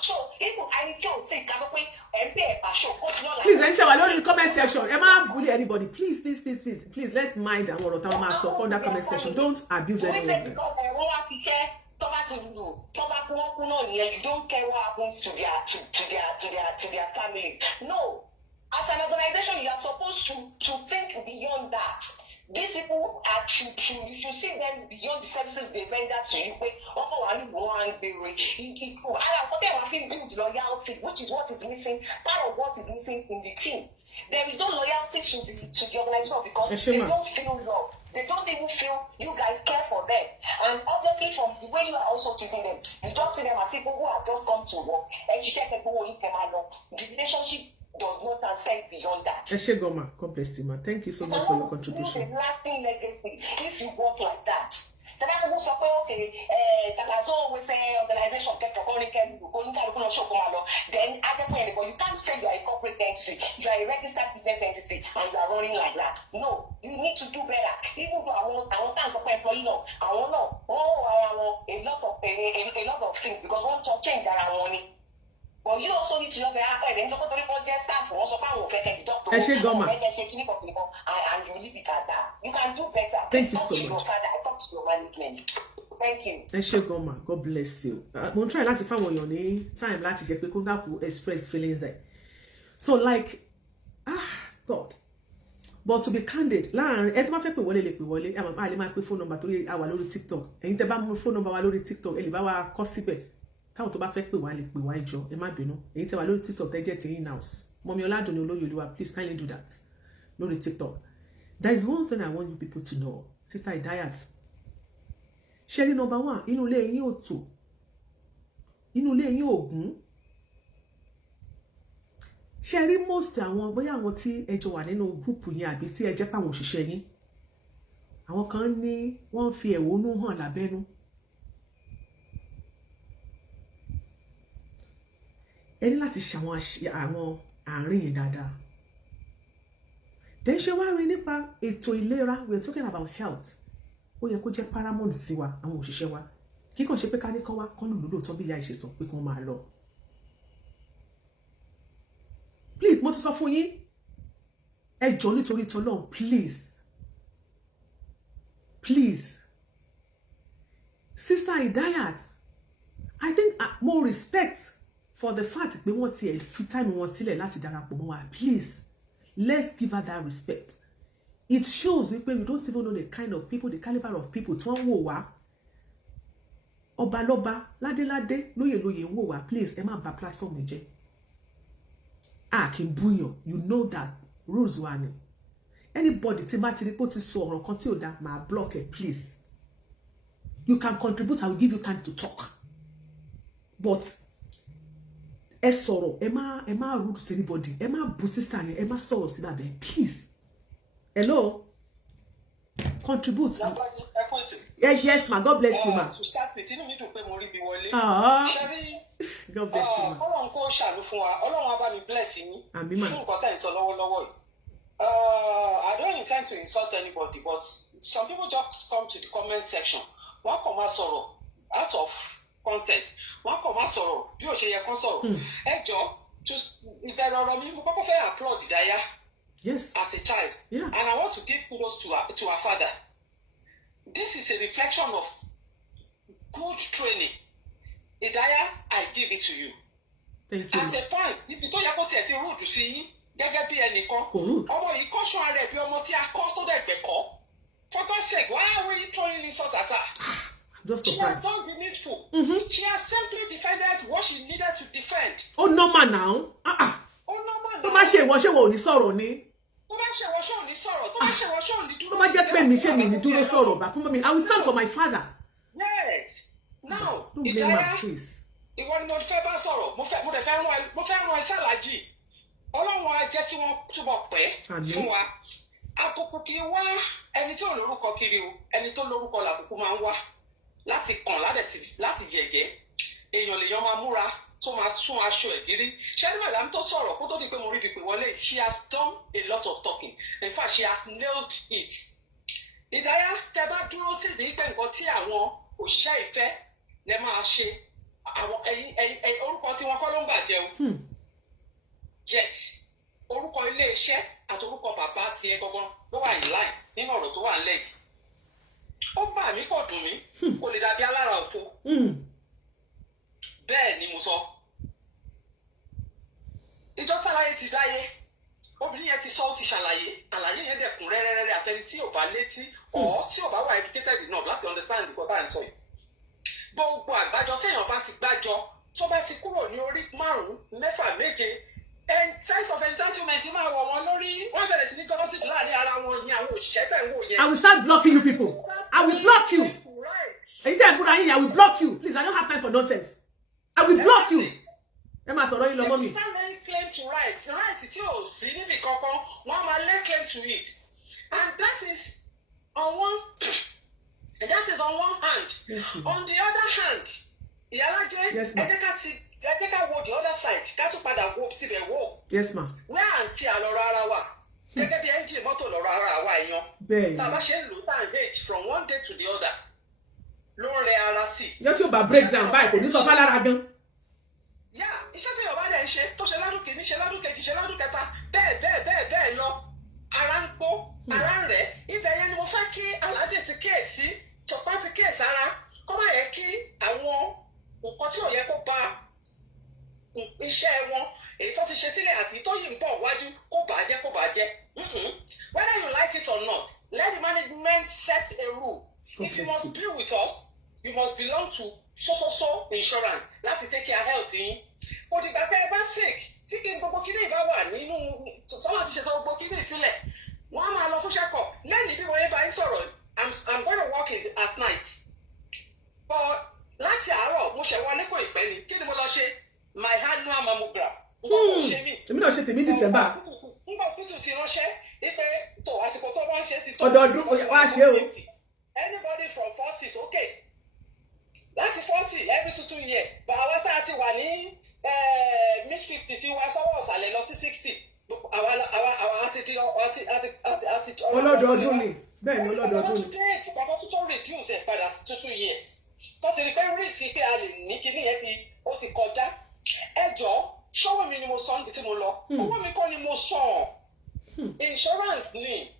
So, if I feel sick, and pay per show. Please, enter in the comment section. Am I bully anybody? Please, let's mind and what I'm on that comment section. Don't abuse anyone. Because you don't care what happens to their families. No. As an organization, you are supposed to think beyond that. These people are you should see them beyond the services they render to you. Build loyalty, which is what is missing, part of what is missing in the team. There is no loyalty to the organization because they don't feel love. They don't even feel you guys care for them. And obviously from the way you are also treating them, you just see them as people who have just come to work. The relationship does not transcend beyond that. Eshegoma, God bless you, man. Thank you so much for your contribution. The lasting legacy, if you work like that. Then you can't say you are a corporate entity, you are a registered business entity, and you are running like that. No, you need to do better. Even though I want to employee, I want a lot of things because one to change that I want. But you also need to know that and you leave it at that. You can do better. Thank you so much. Talk to your management. Thank you. Eshegoma, God bless you. I'm trying to find your name. Time láti jẹ́ pé kó dàpọ̀ express feelings ẹ̀. So like, God. But to be candid, láàrin ẹ tó bá fẹ́ pè wọlé lè pè wọlé. Ẹ máa lè máa pè phone number torí a wà lórí TikTok. Ẹ̀yin tẹ́ bá mú phone number wa lórí TikTok, ẹ lè bá wa kọ síbẹ̀. Táwọn tó bá fẹ́ pè wá lè pè wá ìjọ, ẹ má bínú. Èyí tẹ́ wà lórí TikTok tẹ́ jẹ́ ti in-house. Mọ́mí Ọládùnní Olóyèolúwa, please kindly do that. Lórí TikTok. There is one thing I want you people to know. Sister Idayat. Ṣẹ́rí number one, inú ilé yín ò tò. Inú ilé yín ò gún. Ṣẹ́rí most àwọn bóyá àwọn tí ẹ jọ wà nínú group yẹn àbí tí ẹ jẹ́ pé àwọn òṣìṣẹ́ yín. Àwọn kan ní wọ́n fi ẹ̀hónú hàn lábẹ́nú. Ẹ ní láti ṣàwọn àárín yẹn dáadáa. Then ṣe wá rí nípa ètò ìlera, we are talking about health. Ó yẹ kó jẹ́ paramount sí wa, àwọn òṣìṣẹ́ wa. Kíkàn ṣe pé ká ní kán wá kán lùlù lóòótọ́ bí ìyá ìṣe sọ pé kán máa lọ. Please, mo ti sọ fún yín. Ẹ jọ̀ọ́ nítorí t'Ọlọ́run, please. Sister Idayat, I think more respect for the fact pé wọ́n ti fi time wọn sílẹ̀ láti darapọ̀ mọ́ wa. Please, let's give her that respect. It shows we don't even know the kind of people, the caliber of people tí wọ́n wò wá. Ọba lọ́ba, ládéládé, lóyè ń wò wá. Please, ẹ má bà platform mi jẹ́. Kì í búyàn. You know that rules wà ní. Anybody tí bá ti rí pé ó ti sọ ọ̀rọ̀ kan tí ò dá, máa block it, please. You can contribute, I will give you time to talk. But ẹ sọ̀rọ̀, ẹ má rude to anybody, ẹ má bú sister yẹn, ẹ má sọ̀rọ̀ sí bàbá, please. Hello, contribute. Yes ma, God bless you ma. To start with, inú mi dùn pé mo rí bí wọlé. God bless you ma. Ọlọ́run kó ṣàánú fún wa, Ọlọ́run á bá mi bless yín. Àmín ma. Fún nǹkan tẹ́ ń sọ lọ́wọ́lọ́wọ́ yìí. I don't intend to insult anybody, but some people just come to the comment section. Wọ́n kàn máa sọ̀rọ̀ out of context. Wọ́n kàn máa sọ̀rọ̀ bí ó ṣe yẹ kán sọ̀rọ̀. Ẹ jọ̀ọ́, ìbẹ̀rẹ̀ ọ̀rọ̀ mi, mo kọ́kọ́ fẹ́ applaud Ìdáyà. Yes. As a child. Yeah. And I want to give kudos to her father. This is a reflection of good training. Ìdáyà, I give it to you. Thank you. At a point, ibi tó yẹ kó tiẹ̀ ti rúdù sí yín gẹ́gẹ́ bí ẹnìkan. Ọmọ yìí kọ́ṣọ́ ara ẹ̀ bí ọmọ tí a kọ́ tó dẹ̀ gbẹ̀kọ́. For God's sake, why are we throwing insult at her? Just she surprised. has done the needful. She has simply defended what she needed to defend. Oh, normal now. Oh, normal now. Tó bá ṣe ìwọ ṣé wo ò ní sọ̀rọ̀ ni. Tó bá ṣe ìwọ ṣé ò ní sọ̀rọ̀. Tó bá ṣe ìwọ ṣé ò ní dúró. Tó bá jẹ́ pé mi ṣe mi ní dúró sọ̀rọ̀ bá fún mi. I will stand for my father. Yes. Now, Ìdáyà, ìwọ ni mo fẹ́ bá sọ̀rọ̀. Mo fẹ́ rán ẹ sálàjì. Ọlọ́run á jẹ́ kí wọ́n túbọ̀ pẹ́ fún wa. Àbùkù kì í wá ẹni tí ò lórúkọ kiri o. Ẹni tó lórúkọ làbùkù máa ń wá. Láti kàn láti yẹ̀yẹ́. Èèyàn lèèyàn máa múra tó máa tún aṣọ ẹ̀ gírí. Ṣẹ́ni madam tó sọ̀rọ̀ kó tó di pé mo rí ibi pé wọlé. She has done a lot of talking. In fact, she has nailed it. Ìdáyà, tẹ bá dúró síbi pé nǹkan tí àwọn òṣìṣẹ́ ìfẹ́ lè máa ṣe. Àwọn orúkọ tí wọ́n kọ́ ló ń bàjẹ́ o. Yes. Orúkọ ilé iṣẹ́ àti orúkọ bàbá tiẹ̀ gangan ló wà ní láì nínú ọ̀rọ̀ tó wà nílẹ̀ yìí. Ó bà mí kò dùn mí. Kò lè dàbí alára òfo. Bẹ́ẹ̀ ni mo sọ. Ìjọ táláyé ti dáyé. Obìnrin yẹn ti sọ ó ti ṣàlàyé. Àlàyé yẹn dẹ̀kun rẹ́rẹ́rẹ́rẹ́ àtẹni tí ò bá létí or tí ò bá wà educated enough láti understand nǹkan tá à ń sọ yìí. Gbogbo àgbájọ téèyàn bá ti gbájọ tó bá ti kúrò ní orí 5, 6, 7 sense of entitlement máa wọ̀ wọ́n lórí. Wọ́n bẹ̀rẹ̀ sí ní gossip láàrin ara wọn ní àwọn òṣìṣẹ́ tẹ̀ ń wò yẹn. I will start blocking you people. I will block you. Èyí tẹ̀ ń búra yín, I will block you. Please, I don't have time for nonsense. I will block you. Ẹ máa sọ̀rọ̀ yín lọ mọ́ mi. They can't claim to right tí ò sí níbi kankan, wọ́n máa lay claim to it. And that is on one hand. Yes, on the other hand, Iyalaje, ẹ jẹ́ ká wo the other side, ká tún padà wo tibẹ̀ wò. Yes ma. Where àǹtí àlọ́rọ̀ ara wa, gẹ́gẹ́ bí ẹ́ńjìn mọ́tò lọ́rọ̀ ara wa èèyàn. Bẹ́ẹ̀ni. Tá a bá ṣe ń lò ó tá à ń wait from one day to the other, ló ń rẹ ara sí. Yọ tí o bá break down báyìí kò ní sọ fálára gan. Yá, iṣẹ́ tí Yorùbá dẹ̀ ń ṣe tó ṣe lọ́dún kìíní, ṣe lọ́dún kejì, ṣe lọ́dún kẹta, bẹ́ẹ̀ lọ, ara ń gbó, ara ń rẹ̀. Ibẹ̀ yẹn ni mo fẹ́ kí Aláàjì ti kíyèsí, Tọ́pẹ́ ti kíyèsí ara, kó má yẹ kí àwọn nǹkan tí ò yẹ kó ba iṣẹ́ wọn èyí tó ti ṣe sílẹ̀ àti tó yìí ń bọ̀ wájú kó bàjẹ́. Whether you like it or not, let the management set a rule. If you must be with us, you must belong to so insurance láti take care health yín. Kò dìgbà tẹ́ ẹ bá sick tí kí gbogbo kíní ìbá wà nínú tọ́lá ti ṣe sọ gbogbo kíní sílẹ̀. Wọ́n á máa lọ fún check-up. Lẹ́yìn bí mo yẹ bá yín sọ̀rọ̀, I'm going to work at night. But láti àárọ̀ mo ṣẹ̀ wọlé kò ìpẹ́ ni. Kí ni mo lọ ṣe? My annual mammogram. Èmi náà ṣe tèmi December. Nígbà òtútù ti ránṣẹ́ wípé tó àsìkò tó wọ́n ṣe ti tó. Ọdọọdún wá ṣe o. Anybody from 40 is okay. Láti 40 every 2 years. But àwa tá a ti wà ní mid-50 sí wa sọ́wọ́ ọ̀sàlẹ̀ lọ sí 60. Àwa àti di ọlọ́dọọdún ni. Bẹ́ẹ̀ ni ọlọ́dọọdún ni. Bàbá tó reduce ẹ̀ padà sí 2 years. Tó ti rí pé risk pé a lè ní kíní yẹn ó ti kọjá. Ẹ jọ̀ọ́, ṣọ́wọ́ mi ni mo sọ níbi tí mo lọ. Owó mi kọ́ ni mo sọ. Insurance ni.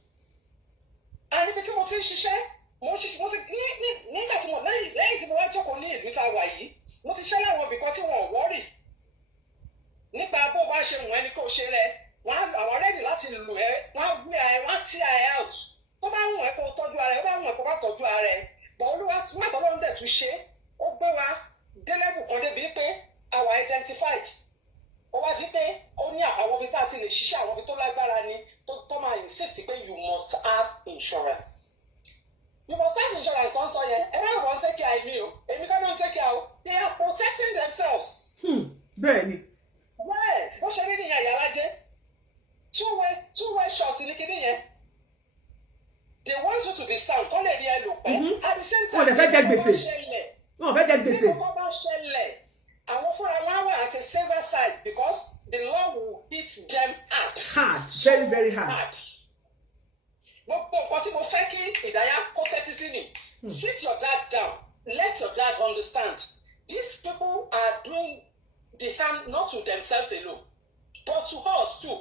Níbi tí mo ti ń ṣiṣẹ́, nígbà tí lẹ́yìn tí mo wá jókòó ní ìlú tá a wà yìí, mo ti ṣẹ́ láwọn ibìkan tí wọ́n wọ́rì. Nípa bó bá ṣe wọ̀n ẹni kó ṣe rẹ̀, àwọn rẹ́dì láti lù ẹ́, wọ́n á gbé ẹ, wọ́n á tí ẹ out. Tó bá wùn ẹ́ kó tọ́jú ara ẹ̀, ó bá wùn ẹ́ kó bá tọ́jú ara ẹ̀. Bọ̀ Olúwa mẹ́tọ́ ló ń dẹ̀ tún ṣe, ó gbé wa délẹ́bù kan débi pé our identified. Ó wá di pé ó ní àwọn ibi tá a ti lè ṣiṣẹ́ àwọn ibi tó lágbára ni tó máa insist pé you must have insurance. You must have insurance tó ń sọ yẹn. Ẹ máa wọ́n take care mi o. Èmi kọ́ ló ń take care o. They are protecting themselves. Bẹ́ẹ̀ni. Iyalaje. Two-way shot in the kidney. They want you to be sound. Don't let the look. At the same time, oh, they get busy. No, they get busy. I want for an hour at a safer side because the law will hit them hard. Hard, very, very hard. Sit your dad down. Let your dad understand. These people are doing the harm not to themselves alone, but to us too.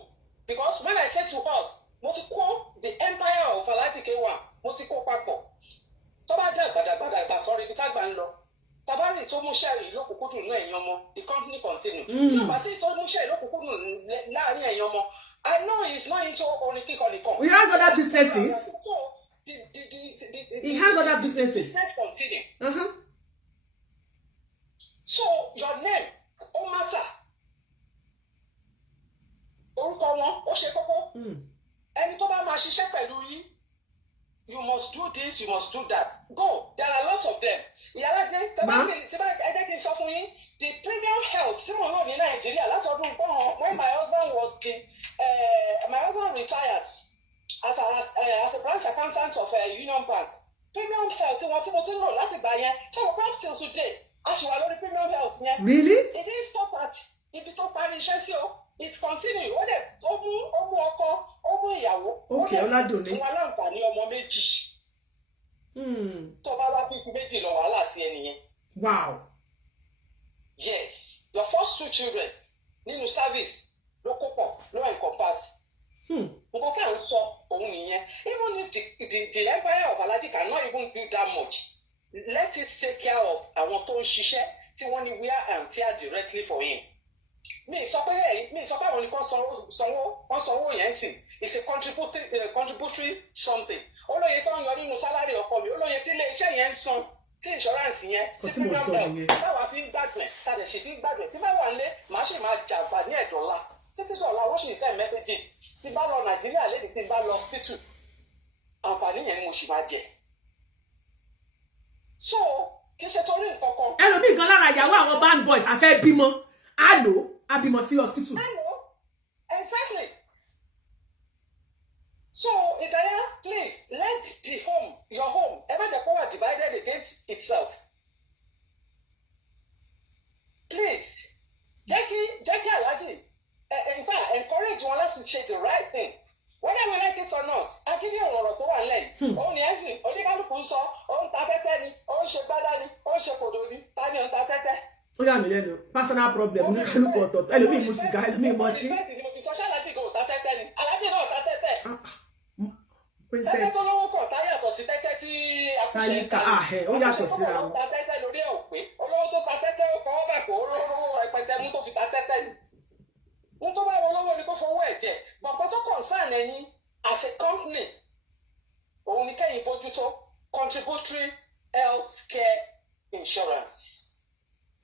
Because when I say to us, the empire of Iyalaje K1, Motiko Pako, sorry, the tag ban law. Tabari to Mushari, Lokukudu, the company continues. So, I say to Mushari, Lokukudu, I know he's not into only kick on the company. He has other businesses. He has other businesses. Continue. So, your name, Omata. You must do this, you must do that. Go. There are lots of them. The premium health, in Nigeria, when my husband was my husband retired as a branch accountant of a Union Bank. Premium health, till today. Actually, premium health. Really? It didn't stop at it continues. Okay, Oladone. Wow. Yes. Your first two children, Ninu service, no encompass. Even if the empire of Iyalaje cannot even do that much, let it take care of our own shisha, wear and tear directly for him. It's a contributory something. Salary insurance messages. Nigeria lady hospital. So, ẹlòmíì gan lára ìyàwó àwọn band boys àfẹ́ bímọ àlò àbímọ sí hospital. Exactly. So, Idaya, please let your home, ever the power divided against itself. Please, Jackie Iyalaje, in fact, encourage one else to say the right thing. Whether we like it or not, I give you a lot of one. Only as you, only Kalukuso, on Tatetani, on Shebadani, on Shepodoni, Tani on Tatete. Oh, yeah, personal problem. We can't look at that. Ẹlòmíì mu sìgá, ẹlòmíì mu ọtí. Princess. Talika, ó yàtọ̀ síra wọn. As a company, contributory health care insurance.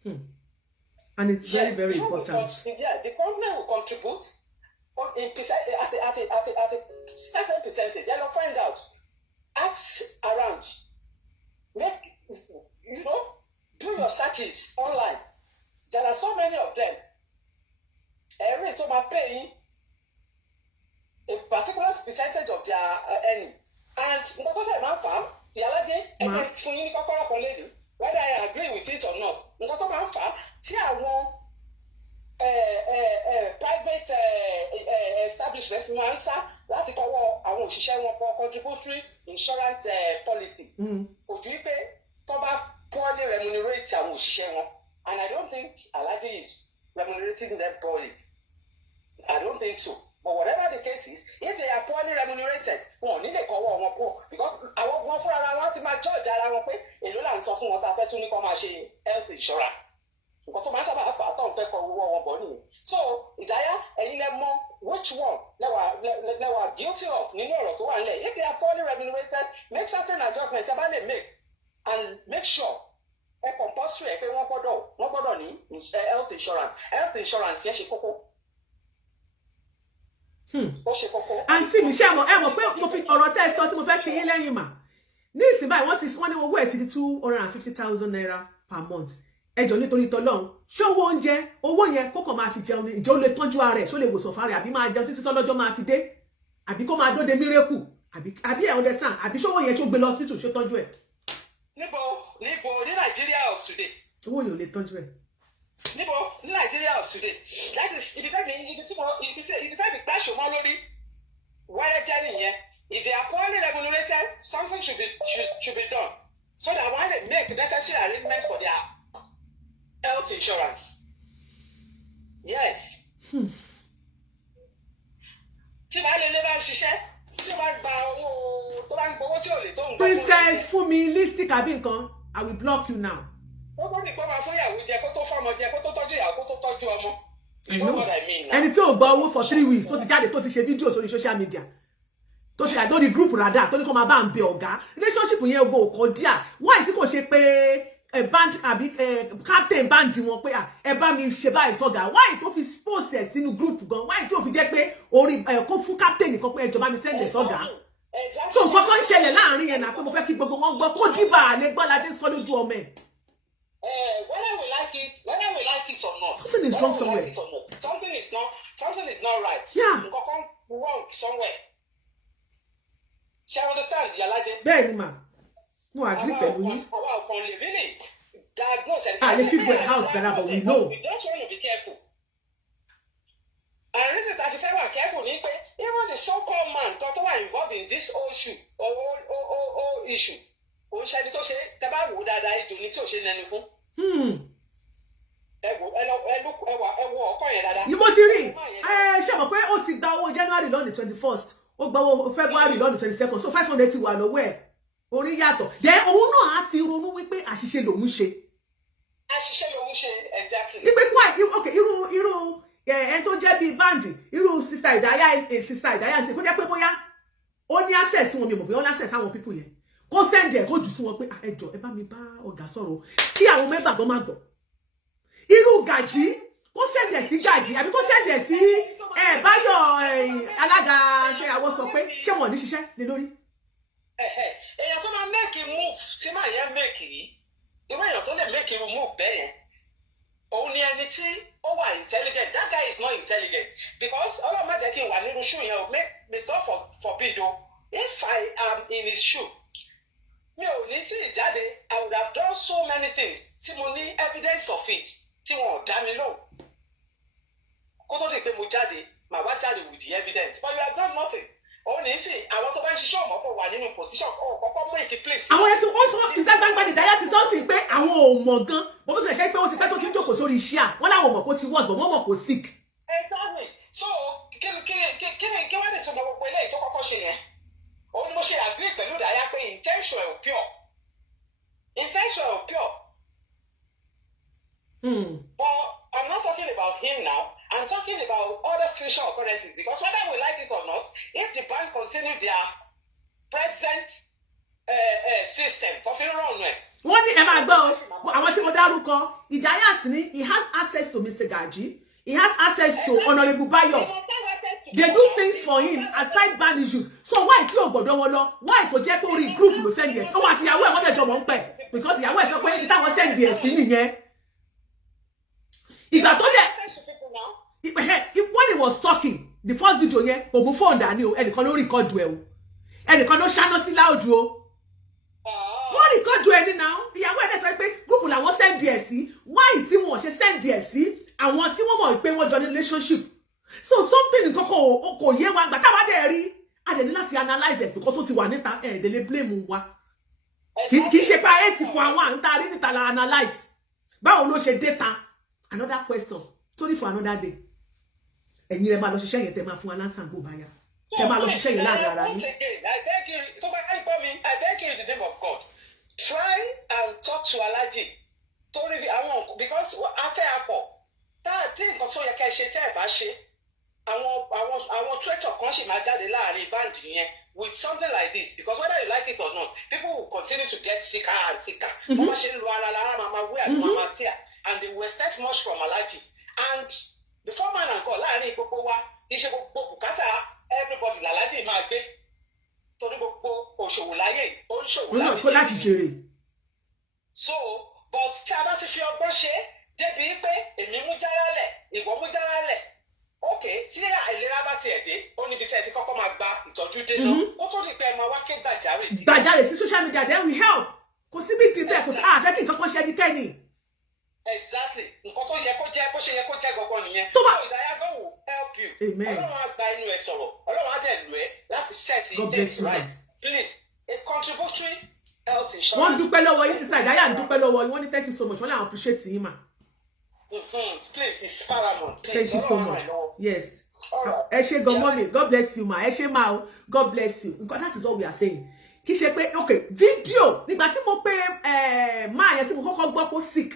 And it's very, very important. Yeah, the company will contribute at a certain percentage. Then you'll find out. Ask around. Do your searches online. There are so many of them. Every time I pay a particular percentage of their earning. And because I'm a farm, whether I agree with it or not, private establishments láti kọ́wọ́ àwọn òṣìṣẹ́ wọn for contributory insurance policy. Ojú wípé tó bá poorly remunerate àwọn òṣìṣẹ́ wọn, and I don't think Iyalaje is remunerating them poorly. I don't think so. But whatever the case is, if they are poorly remunerated, wọn ò ní lè kọ́wọ́ wọn kúrò because àwọn wọn fúnra wọn ti máa judge ara wọn pé èló là ń sọ fún wọn tá a fẹ́ tún ní kó máa ṣe health insurance. Nǹkan tó máa ń sábà fà á tó ń fẹ́ kọ owó wọn bọ̀ nìyẹn. So Ìdáyà ẹ̀yin lẹ mọ̀ which one lẹ́wà guilty of nínú ọ̀rọ̀ tó wà nílẹ̀. If they are poorly remunerated, make certain adjustments ẹ bá lè make and make sure ẹ compulsory ẹ pé wọ́n gbọ́dọ̀ ní health insurance. Health insurance yẹn ṣe kókó. Àǹtí mi ṣe ẹ mọ̀ pé mo fi ọ̀rọ̀ tẹ́ ẹ sọ tí mo fẹ́ kí yín lẹ́yìn mà ní ìsìn báyìí wọ́n ní owó ẹ̀ ti di 250,000 naira per month ẹjọ́ nítorí tọ́lọ́run ṣé owó yẹn kó kàn máa fi jẹun ìjọ lè tọ́jú ara ẹ̀ ṣó lè wòsàn fara àbí máa jẹun títí tọ́lọ́jọ́ máa fi dé àbí kó máa dóde mírèkù àbí ẹ̀ understand àbí ṣówó yẹn ṣó gbé lọ hospital ṣó tọ́jú ẹ̀. níbo ní Nàìjíríà of today. owó yẹn ò lè tọ́jú ẹ̀. níbo ní Nàìjíríà of today that is ibi tẹ́mi gbá ṣòmọ́ lórí wẹ́rẹ́ jẹ́ nìyẹn. If they are poorly remunerated, something should be done so that when they make necessary arrangements for their health insurance. Yes. Tí bá lè lé bá ń ṣiṣẹ́, tí ó bá gba owó tó bá ń gbowó tí ò lè tó ń gbà. Princess fún mi listic àbí nǹkan, I will block you now. Ó gbọ́dọ̀ pé máa fún ìyàwó jẹ kó tó fọ́mọ jẹ kó tó tọ́jú ìyàwó kó tó tọ́jú ọmọ. You know what I mean now. Ẹni tí ò gba owó for 3 weeks tó ti jáde tó ti ṣe fídíò sórí social media. Tó ti àdórí group rada tó ní kó máa bá ń bẹ ọ̀gá relationship yẹn ogo kò díà why tí kò ṣe pé band àbí captain band wọn pé ẹ bá mi ṣe báyìí sọ́gà why tó fi post ẹ̀ sínú group gan why tí ó fi jẹ́ pé orí kó fún captain nìkan pé ẹ jọ̀ọ́ bá mi send ẹ̀ sọ́gà so nǹkan kan ṣẹlẹ̀ láàrin yẹn náà pé mo fẹ́ kí gbogbo wọn gbọ́ kó dìbà lè gbọ́ láti sọ lójú ọmọ ẹ̀. Whether we like it or not, something is wrong somewhere. Something is not right. Yeah. Nǹkan kan wrong somewhere. Ṣé o understand Iyalaje? Bẹ́ẹ̀ ni mà mo agree pẹ̀lú yín. Àwa ò kàn lè really diagnose and lè figure it out dára but we know. We don't want to be careful. And reason that if I were careful ni pé even the so-called man tó wà involved in this whole issue òun ṣe ẹni tó ṣe tẹ́ bá wò ó dáadáa ètò ní tí ò ṣe nẹnu fún. Ẹ wo ọkọ yẹn dáadáa. Yìí mo ti rí ṣe mọ̀ pé ó ti gba owó January lọ́nà 21st. Ó gba owó February lọ́nà 22nd so 500 ti wà lọ́wọ́ ẹ̀ orí yàtọ̀ then òun náà á ti ronú wípé àṣìṣe lòun ṣe. Àṣìṣe lòun ṣe exactly. Ipe okay irú ẹni tó jẹ́ bíi báǹdì irú sister Ìdáyà ṣe kó jẹ́ pé bóyá ó ní access wọn mi mọ̀ bóyá ó ní access àwọn people yẹn kó send ẹ̀ kó jù sí wọn pé ẹ jọ̀ọ́ ẹ bá mi bá ọ̀gá sọ̀rọ̀ kí àwọn mẹ́bà gan má gbọ́. Irú Gàjí kó send ẹ̀ sí Gàjí àbí kó send ẹ̀ sí Báyọ̀ alága ṣe àwọn sọ pé ṣé wọn ò ní ṣiṣẹ́ lé lórí. Èèyàn tó máa make a move tí màá yẹn make yìí irú èèyàn tó lè make a move bẹ́ẹ̀ yẹn òun ni ẹni tí ó wà intelligent. That guy is not intelligent because ọlọ́run má jẹ́ kí n wà nínú shoe yẹn o may God forbid o if I am in his shoe mi ò ní sí ìjáde I would have done so many things tí mo ní evidence of it tí wọn ò dá mi lóhùn kó tó di pé mo jáde màá wá jáde with the evidence but you have done nothing. Òun ní sí àwọn tó bá ń ṣiṣẹ́ ọ̀mọ́pọ̀ wà nínú position kọ́kọ́ make a place. Àwọn ẹ̀sùn ó ti dá gbangba Ìdáyà ti sọ sí pé àwọn ò mọ̀ gan bó ti ṣe pé ó ti pẹ́ tó ti jókòó sórí iṣẹ́ à wọ́n láwọn mọ̀ pé ó ti worse but wọ́n mọ̀ pé ó sick. Exactly so kí wọ́n lè sọ gbogbo eléyìí tó kọ́kọ́ ṣe yẹn òun ni mo ṣe agree pẹ̀lú Ìdáyà pé intention ẹ̀ ò pure. But I'm not talking about him now. I'm talking about other future occurrences because whether we like it or not, if the bank continue their present system, wọ́n ní ẹ máa gbọ́ àwọn tí mo dárúkọ Ìdáyà ní he has access to Mr. Gaji, he has access to Honorable Bayo. They do things for him aside bad issues. So why tí ò gbọ́dọ̀ wọn lọ? Why kò jẹ́ pé orí group ló send yes? Ó wà tí ìyàwó ẹ̀ wọ́n fẹ́ jọ mọ̀ ń pẹ̀ because ìyàwó ẹ̀ sọ pé ibi táwọn send yes sí nìyẹn. Ìgbà tó dẹ̀ when he was talking the first video yẹn kò mú phone dání o ẹnìkan ló record ẹ o ẹnìkan ló ṣáná sí loud o wọ́n record ẹ ní náà ìyàwó ẹ̀ dẹ̀ sọ pé group làwọn send ẹ̀ sí why tí wọ́n ṣe send ẹ̀ sí àwọn tí wọ́n mọ̀ pé wọ́n jọ ní relationship so something nǹkan kò yé wa gbà táwa dẹ̀ rí a dẹ̀ ní láti analyze it because ó ti wà níta ẹ̀ dẹ̀ lè blame wa kì í ṣe pé ayé ti kọ àwọn à ń tarí níta la analyze báwo ló ṣe data another question story for another day. Ẹ̀yin rẹ̀ máa lọ ṣiṣẹ́ yẹn tẹ́ máa fún aláǹsàn gbò báyà tẹ́ máa lọ ṣiṣẹ́ yẹn láàrin ara yín. I beg you in the name of God try and talk to Iyalaje torí àwọn because afẹ́ apọ̀ tí nǹkan tó yẹ ká ṣe tẹ́ ẹ̀ bá ṣe àwọn traitor kan ṣì máa jáde láàrin báńdì yẹn with something like this because whether you like it or not people will continue to get sicker and sicker. Wọ́n máa ṣe ń lo ara lára màmá wí àti màmá tíà and they will expect much from Iyalaje and the foreman and God láàrin gbogbo wa iṣẹ́ gbogbo bùkátà everybody Iyalaje máa gbé torí gbogbo òṣòwò láyé ó ń ṣòwò láti jèrè. So but tí a bá ti fi ọgbọ́n ṣe débi pé èmi mú járálẹ̀ ìwọ mú járálẹ̀ okay tí àìlera bá tiẹ̀ dé ó níbi tí ẹ ti kọ́kọ́ máa gba ìtọ́jú dé náà ó tó di pé ẹ máa wá ké gbàjáre sí social media then we help kò sí big deal bẹ́ẹ̀ kò sí àfẹ́ kí nǹkan kan ṣe ẹnikẹ́ni. Exactly. Nǹkan tó yẹ kó jẹ́ bó ṣe yẹ kó jẹ́ gbọ̀ngàn nìyẹn. Tó bá Ìdáyà God will help you. Amen. Ọlọ́run á gba inú ẹ sọ̀rọ̀. Ọlọ́run á dẹ̀ lù ẹ́ láti set it right. Please, a contributory health insurance. Wọ́n dúpẹ́ lọ́wọ́ yín sísá Ìdáyà ń dúpẹ́ lọ́wọ́ yín. Wọ́n ní thank you so much. Wọ́n lè appreciate yín mà. Please, it's paramount. Please, thank you so much. Yes. Ẹ ṣé gan mọ́mì. God bless you ma. Ẹ ṣé ma o. God bless you. Because that is all we are saying. Kì í ṣe pé okay video nígbà tí mo pé máa yẹn tí mo kọ́kọ́ gbọ́ pé sick.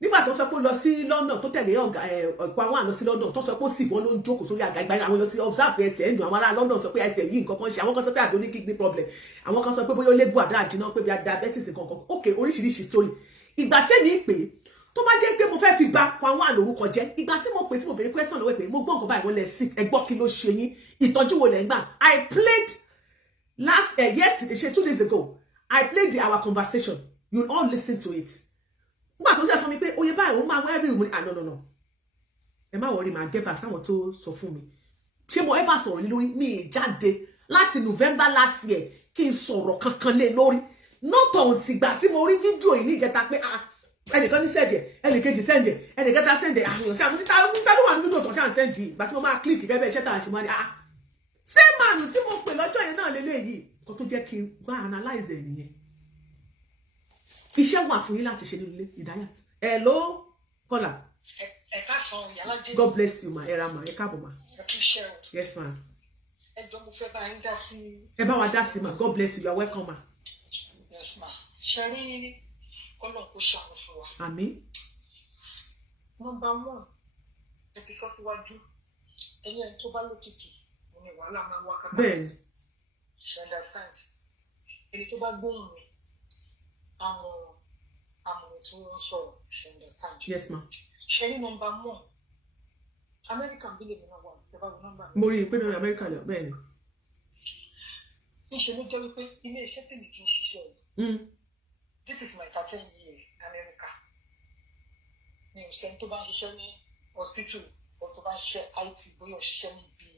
Nígbà tó sọ pé lọ sí London tó tẹ̀lé ọ̀gá ọ̀pọ̀ àwọn àlọ́ sí London tó sọ pé sì wọ́n ló ń jókòó sórí àga ìgbà àwọn èèyàn ti observe ẹsẹ̀ ẹ̀dùn àwọn ará London sọ pé ẹsẹ̀ yìí nǹkan kan ṣe àwọn kan sọ pé àdó ní kidney problem àwọn kan sọ pé bóyá ó lébu àdá àjìnà pé bí diabetes nǹkan kan ok oríṣiríṣi story ìgbà tẹ́mi pé tó bá jẹ́ pé mo fẹ́ fi gba àwọn àlòrúkọ jẹ́ ìgbà tí mo pè tí mo béèrè question lọ́wọ́ pé mo gbọ́ nǹkan báyìí wọ́n lẹ̀ sick ẹ gbọ́ kí ló ṣe yín ìtọ́jú wo lẹ̀ ń gbà I played yesterday 2 days ago I played our conversation you all listen to it. Nígbà tó ṣe sọ mi pé oye báyìí òun máa wá every morning no ẹ má worry máa get back sáwọn tó sọ fún mi ṣé mo ever sọ̀rọ̀ lé lórí mi jáde láti November last year kí n sọ̀rọ̀ kankan lé lórí not until ìgbà tí mo rí fídíò yìí ní ìjẹta pé ẹnìkan ní sẹ́ẹ̀dẹ̀ ẹnìkejì sẹ́ẹ̀dẹ̀ ẹnìkẹta sẹ́ẹ̀dẹ̀ àyàn sí àwọn níta ló wà ní fídíò tó ṣáà ń sẹ́ẹ̀dì ìgbà tí mo máa click gẹ́gẹ́ bẹ́ẹ̀ iṣẹ́ tá a ṣe máa ní ṣé màánù tí mo pè lọ́jọ́ yẹn náà lélẹ́yìí kó tó jẹ́ kí n gbá analyze ẹ̀ nìyẹn iṣẹ́ wà fún yín láti ṣe nínú ilé Ìdáyà hello kọ́là. ẹ káàsán Iyalaje. God bless you ma ẹ ra ma ẹ káàbọ̀ ma. ẹ kú iṣẹ́ o. Yes ma. ẹ jọ mo fẹ́ bá yín dá sí. ẹ bá wa dá sí ma God bless you you are welcome ma. Yes ma ṣe rí kọ́lọ̀ kó ṣàánú fún wa. Àmín. Number 1 ẹ ti sọ síwájú ẹni tó bá lókìkí mo ní wàhálà máa wá kápá. Bẹ́ẹ̀ni. She understand ẹni tó bá gbóhùn mi àmọ̀ tí wọ́n sọ̀rọ̀ she understand. Yes ma. Ṣe ní number 1 American bílẹ̀ mi náà wà tẹ́bá wọn nọ́mbà. Mo rí i pé lórí America lọ bẹ́ẹ̀ ni. Níṣẹ́ ló jẹ́ wípé ilé iṣẹ́ tèmi ti ń ṣiṣẹ́ yìí. This is my 13 year America. Mi ò sẹ́ni tó bá ń ṣiṣẹ́ ní hospital or tó bá ń ṣiṣẹ́ IT bóyá ò ṣiṣẹ́ níbi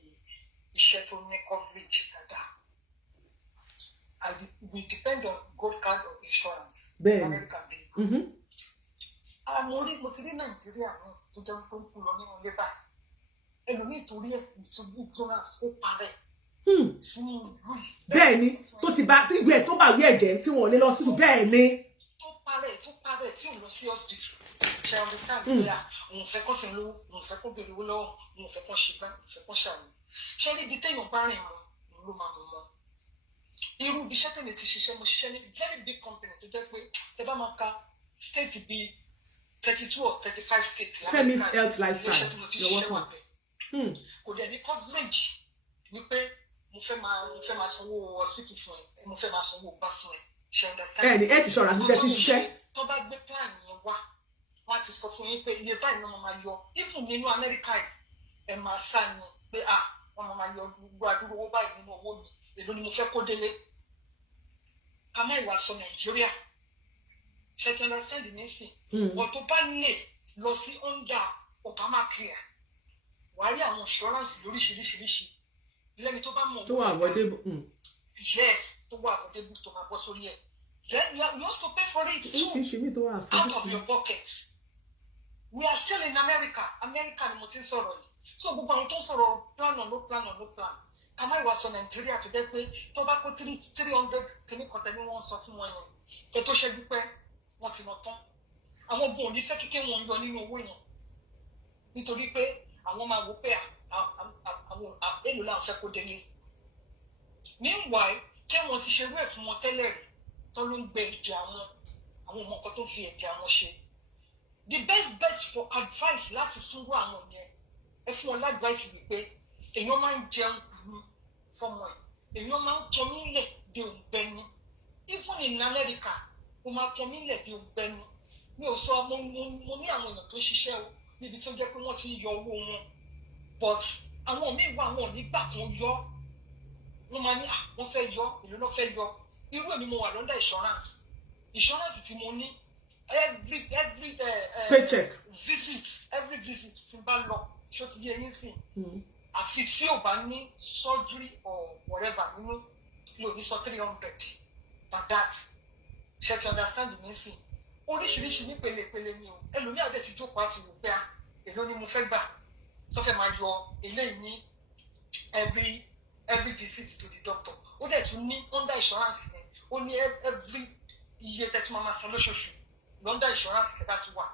iṣẹ́ tó ní coverage dáadáa. We depend on gold card of insurance. Bẹ́ẹ̀ni. American bill. Mo ti rí Nàìjíríà náà tó jẹ́ pé ń kú lọ nínú ilé báyìí. Ẹlòmíì torí ẹ̀ ìtúbú ignorance ó parẹ́. Fún ìlú yìí. Bẹ́ẹ̀ni tó ti bá ìwé ẹ̀ tó bá ìwé ẹ̀jẹ̀ tí wọ́n lé lọ hospital bẹ́ẹ̀ni. Tó parẹ́ tí ò lọ sí hospital. Ṣé understand pé òun fẹ́ kọ́ sí lówó, òun fẹ́ kó béèrè owó lọ́wọ́, òun fẹ́ kọ́ ṣe gbá, òun fẹ́ kọ́ ṣàwọn. Ṣé níbi téèyàn bá rìn mọ́ òun ló máa mọ̀ mọ́? Irú ibi iṣẹ́ tẹ̀lé ti ṣiṣẹ́ mo ṣiṣẹ́ ní very big company tó jẹ́ pé ẹ bá máa ka state bíi 32 or 35 states. Femi's health lifestyle you're welcome. Kò dẹ̀ ní coverage ní pé mo fẹ́ máa sanwó hospital fún ẹ mo fẹ́ máa sanwó gbá fún ẹ ṣe understand. Ẹ ní health insurance bí ẹ ti ṣiṣẹ́. Tó bá gbé plan yẹn wá wọ́n á ti sọ fún yín pé iye báyìí náà máa yọ even nínú America ẹ máa sá ni pé wọ́n máa yọ gbogbo àdúró owó báyìí nínú owó mi èló ni mo fẹ́ kó délé. Ká má ìwà sọ Nàìjíríà ṣe ti understand ní sìn. Wọ́n tó bá lè lọ sí under Obamacare wàá rí àwọn insurance lóríṣiríṣiríṣi lẹ́ni tó bá mọ̀. Tó wà avoidable. Yes, tó wà avoidable tó máa bọ́ sórí ẹ̀. Then you also pay for it too. Out of your pocket. We are still in America. America ni mo ti ń sọ̀rọ̀ yìí. So gbogbo àwọn tó ń sọ̀rọ̀ plan or no plan or no plan. Àmọ́ ìwà sọ Nàìjíríà tó jẹ́ pé tó bá kó 300 kìíní kọ̀tẹ́ ni wọ́n sọ fún wọn yẹn. Ètò ṣẹ́jú pé wọ́n ti lọ tán. Àwọn ọgbọ̀n ò ní fẹ́ kíkẹ́ wọn yọ nínú owó yẹn. Nítorí pé àwọn máa wò pé àwọn èlò láwọn fẹ́ kó délé. Meanwhile, kẹ́wọ̀n ti ṣerú ẹ̀ fún wọn tẹ́lẹ̀ rí tó ló ń gbé ẹ̀jẹ̀ àwọn ọmọ ọkọ tó fi ẹ̀jẹ̀ àwọn ṣe. The best bet for advice láti fúnrú àwọn yẹn ẹ fún wọn ládvice wípé èèyàn máa ń jẹun kùnú fọmọ ẹ èèyàn máa ń tọ́ nílẹ̀ de òǹgbẹ́ni even in America ó máa tọ́ nílẹ̀ de òǹgbẹ́ni mi ò sọ mo ní àwọn èèyàn tó ṣiṣẹ́ o níbi tó jẹ́ pé wọ́n ti ń yọ owó wọn but àwọn míì wà wọn nígbà kan yọ wọ́n máa ní wọ́n fẹ́ yọ èlò náà fẹ́ yọ irú èmi mo wà lọ́ndà insurance tí mo ní every paycheck visit, every visit Timbalo, should be anything. As if you ban surgery or whatever, this for 300. But that, she understand the main thing. Only she need pele ni o. Elomi ade ti jókòó àti wo pe a. Èló ni mo fẹ́ gbà. So fẹ́ máa yọ eléyìí ní every visit to the doctor. Ó dẹ̀ tún ní under insurance ni. Ó ní every iye tẹ́tí máa san lóṣooṣù. Under insurance kẹta tún wà.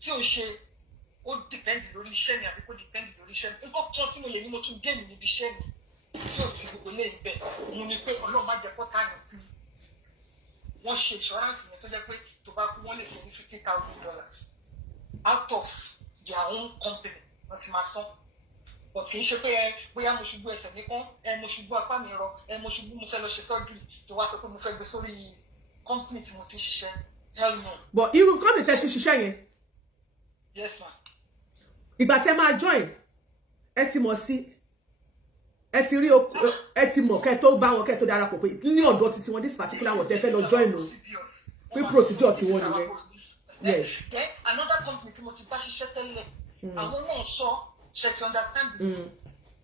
Tí o ṣe ó depend lórí iṣẹ́ mi àbí kò depend lórí iṣẹ́ mi. Nǹkan kan tí mo lè ní mo tún gain níbi iṣẹ́ mi. Tí o sì gbogbo lè ń bẹ̀. Òun ni pé Ọlọ́run má jẹ́ pọ́tà yàn kú. Wọ́n ṣe insurance yẹn tó jẹ́ pé tó bá kú wọ́n lè fún ní $50,000 out of their own company wọ́n ti máa san. But kì í ṣe pé bóyá mo ṣubú ẹsẹ̀ nìkan mo ṣubú apá mi rọ mo ṣubú mo fẹ́ lọ ṣe surgery tó wá sọ pé mo fẹ́ gbé sórí company tí mo ti ṣiṣẹ́. Hell no. But irú company tẹ́ ti ṣiṣẹ́ yẹn. Yes ma. Ìgbà tí ẹ máa join ẹ ti mọ̀ sí ẹ ti rí ẹ ti mọ̀ kẹ́ tó bá wọn kẹ́ tó darapọ̀ pé ní ọ̀dọ̀ títí wọn this particular one tẹ́ fẹ́ lọ join o pé procedure tí wọ́n nìyẹn. Yes. Then another company tí mo ti bá ṣiṣẹ́ tẹ́lẹ̀ àwọn náà sọ ṣe ti understand me.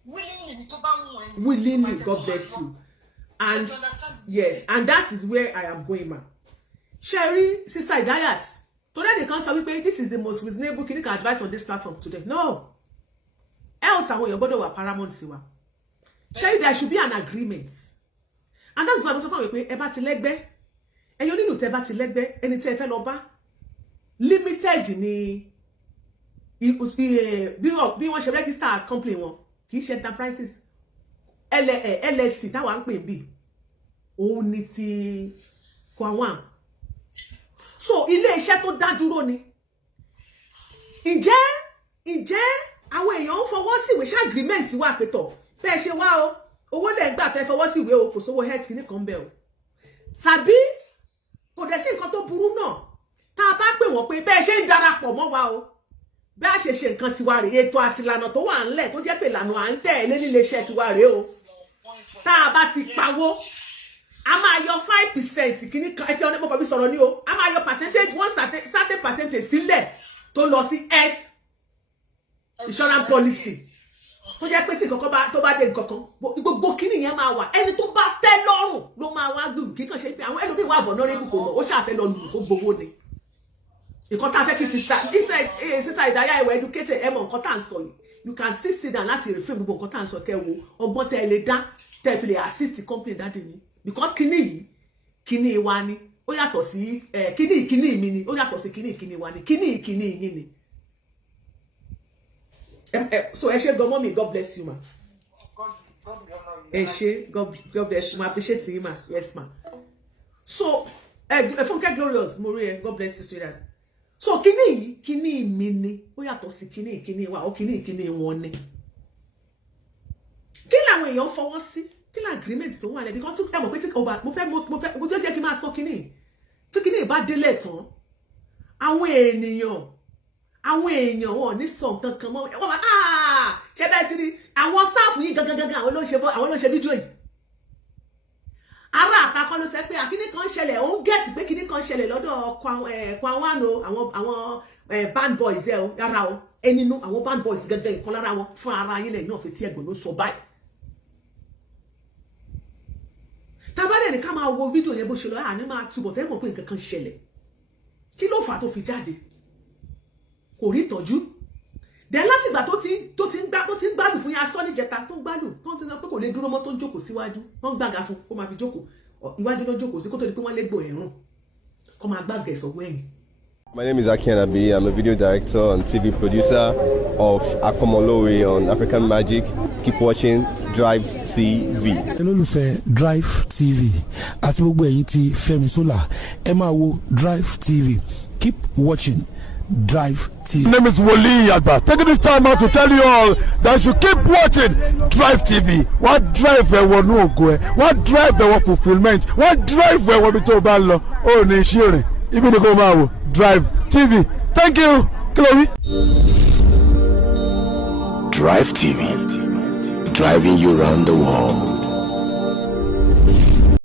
Willingly ni tó bá wù ẹ́. Willingly, God bless you. And yes, and that is where I am going, ma. Sherry, Sister Idayat, today they can't say wípé this is the most reasonable clinical advice on this platform today. No. Else àwọn èèyàn gbọ́dọ̀ wà paramount sí wa. Sherry, there should be an agreement. And that's why I'm so far wípé ẹ bá ti lẹ́gbẹ́. Ẹ̀yin nínú tẹ́ bá ti lẹ́gbẹ́, ẹni tí ẹ fẹ́ lọ bá. Limited ni bí wọ́n ṣe register company wọn kì í ṣe enterprises LLC táwa ń pè bí òun ni ti Kwawan. So ilé iṣẹ́ tó dá dúró ni. Ǹjẹ́ àwọn èèyàn ń fọwọ́ sí ìwé ṣe agreement wà pé tọ̀ bẹ́ẹ̀ ṣe wá o owó lẹ̀ gbà fẹ́ fọwọ́ sí ìwé o kò sówó health kìíní kan bẹ́ẹ̀ o. Tàbí kò dẹ̀ sí nǹkan tó burú náà tá a bá pè wọ́n pé bẹ́ẹ̀ ṣe ń darapọ̀ mọ́ wa o bí a ṣe ṣe nǹkan tiwa rèé ètò àti ìlànà tó wà ńlẹ̀ tó jẹ́ pé ìlànà à ń tẹ̀lé nílé iṣẹ́ tiwa rèé o tá a bá ti pawó a máa yọ 5% kìíní kan ẹ ti ọ̀nà ìpọ̀kọ̀ bí sọ̀rọ̀ ní o a máa yọ percentage one certain percentage sílẹ̀ tó lọ sí health insurance policy tó jẹ́ pé sí nǹkan tó bá dé nǹkan kan gbogbo kíní yẹn máa wà ẹni tó bá tẹ́ lọ́rùn ló máa wá gbùrù kíkan ṣe pé àwọn ẹlòmíì wà vulnerable kò mọ̀ ó ṣàfẹ́ lọ lù kó gbowó ni. Nǹkan tá fẹ́ kí sister Idaya ìwà educated ẹ mọ̀ nǹkan tá ń sọ yìí you can still sit down láti refrain gbogbo nǹkan tá ń sọ kẹ́ wo ọgbọ́n tẹ́ lè dá tẹ́ fi lè assist company dáadé ni because kíní yìí kíní wa ni ó yàtọ̀ sí kíní mi ni ó yàtọ̀ sí kíní wa ni kíní yín ni. So ẹ ṣé gan mọ́mí God bless you ma. Ẹ ṣé God bless you ma appreciate you ma yes ma. So Funke Glorious mo rí ẹ God bless you sweetheart. So kíní mi ni ó yàtọ̀ sí kíní wa ó kíní wọn ni. Kí làwọn èèyàn fọwọ́ sí kí la agreement tó wà lẹ́ because ẹ mọ̀ pé tí mo fẹ́ jẹ́ kí n máa sọ kíní tí kíní bá délẹ̀ tán àwọn èèyàn wọn ní sọ nǹkan kan mọ́ wọ́n máa ṣe bẹ́ẹ̀ ti rí àwọn staff yìí gangan àwọn ló ń ṣe fídíò yìí ara àtàkọ́ ló sẹ́ pé àkíní kan ṣẹlẹ̀ ó ń gẹ̀ẹ́sì pé kíní kan ṣẹlẹ̀ lọ́dọ̀ Kwawan o àwọn band boys ẹ̀ o yára o ẹninu àwọn band boys gangan ìkan lára wọn fún ara yín lẹ́yìn náà fi tí ẹ̀gbọ́n ló sọ báyìí. Tabadẹ̀ ní ká máa wo fídíò yẹn bó ṣe lọ àní máa túbọ̀ tẹ́ mọ̀ pé nǹkan kan ṣẹlẹ̀ kí ló fà á tó fi jáde kò rí ìtọ́jú then láti ìgbà tó ti ń gbádùn fún yín asọ́ níjẹta tó ń gbádùn tó ń ti sọ pé kò lè dúró mọ́ tó ń jókòó síwájú tó ń gbàgà fún kó máa fi jókòó iwájú ló jókòó sí kó tó di pé wọ́n lè gbò ẹ̀rùn kó máa gbàgà ẹ̀sọ̀ wẹ̀yìn. My name is Ati Awuyewuye. I'm a video director and TV producer of Akomolowe on African Magic. Keep watching Drivetv. olólùfẹ́ Drivetv àti gbogbo ẹ̀yin tí Fẹ́mi Sola ẹ máa wo Drivetv. Keep watching Drivetv. My name is Wasiu Ayinde. Taking this time out to tell you all that you keep watching Drivetv. What drive ẹ̀wọ̀ ní ògo ẹ̀? What drive ẹ̀wọ̀ fulfilment? What drive ẹ̀wọ̀ bí tó bá lọ? Ó ní iṣẹ́ rẹ̀. Ibi ni kò máa wò Drivetv. Thank you. Chloe. Drivetv. Driving you around the world.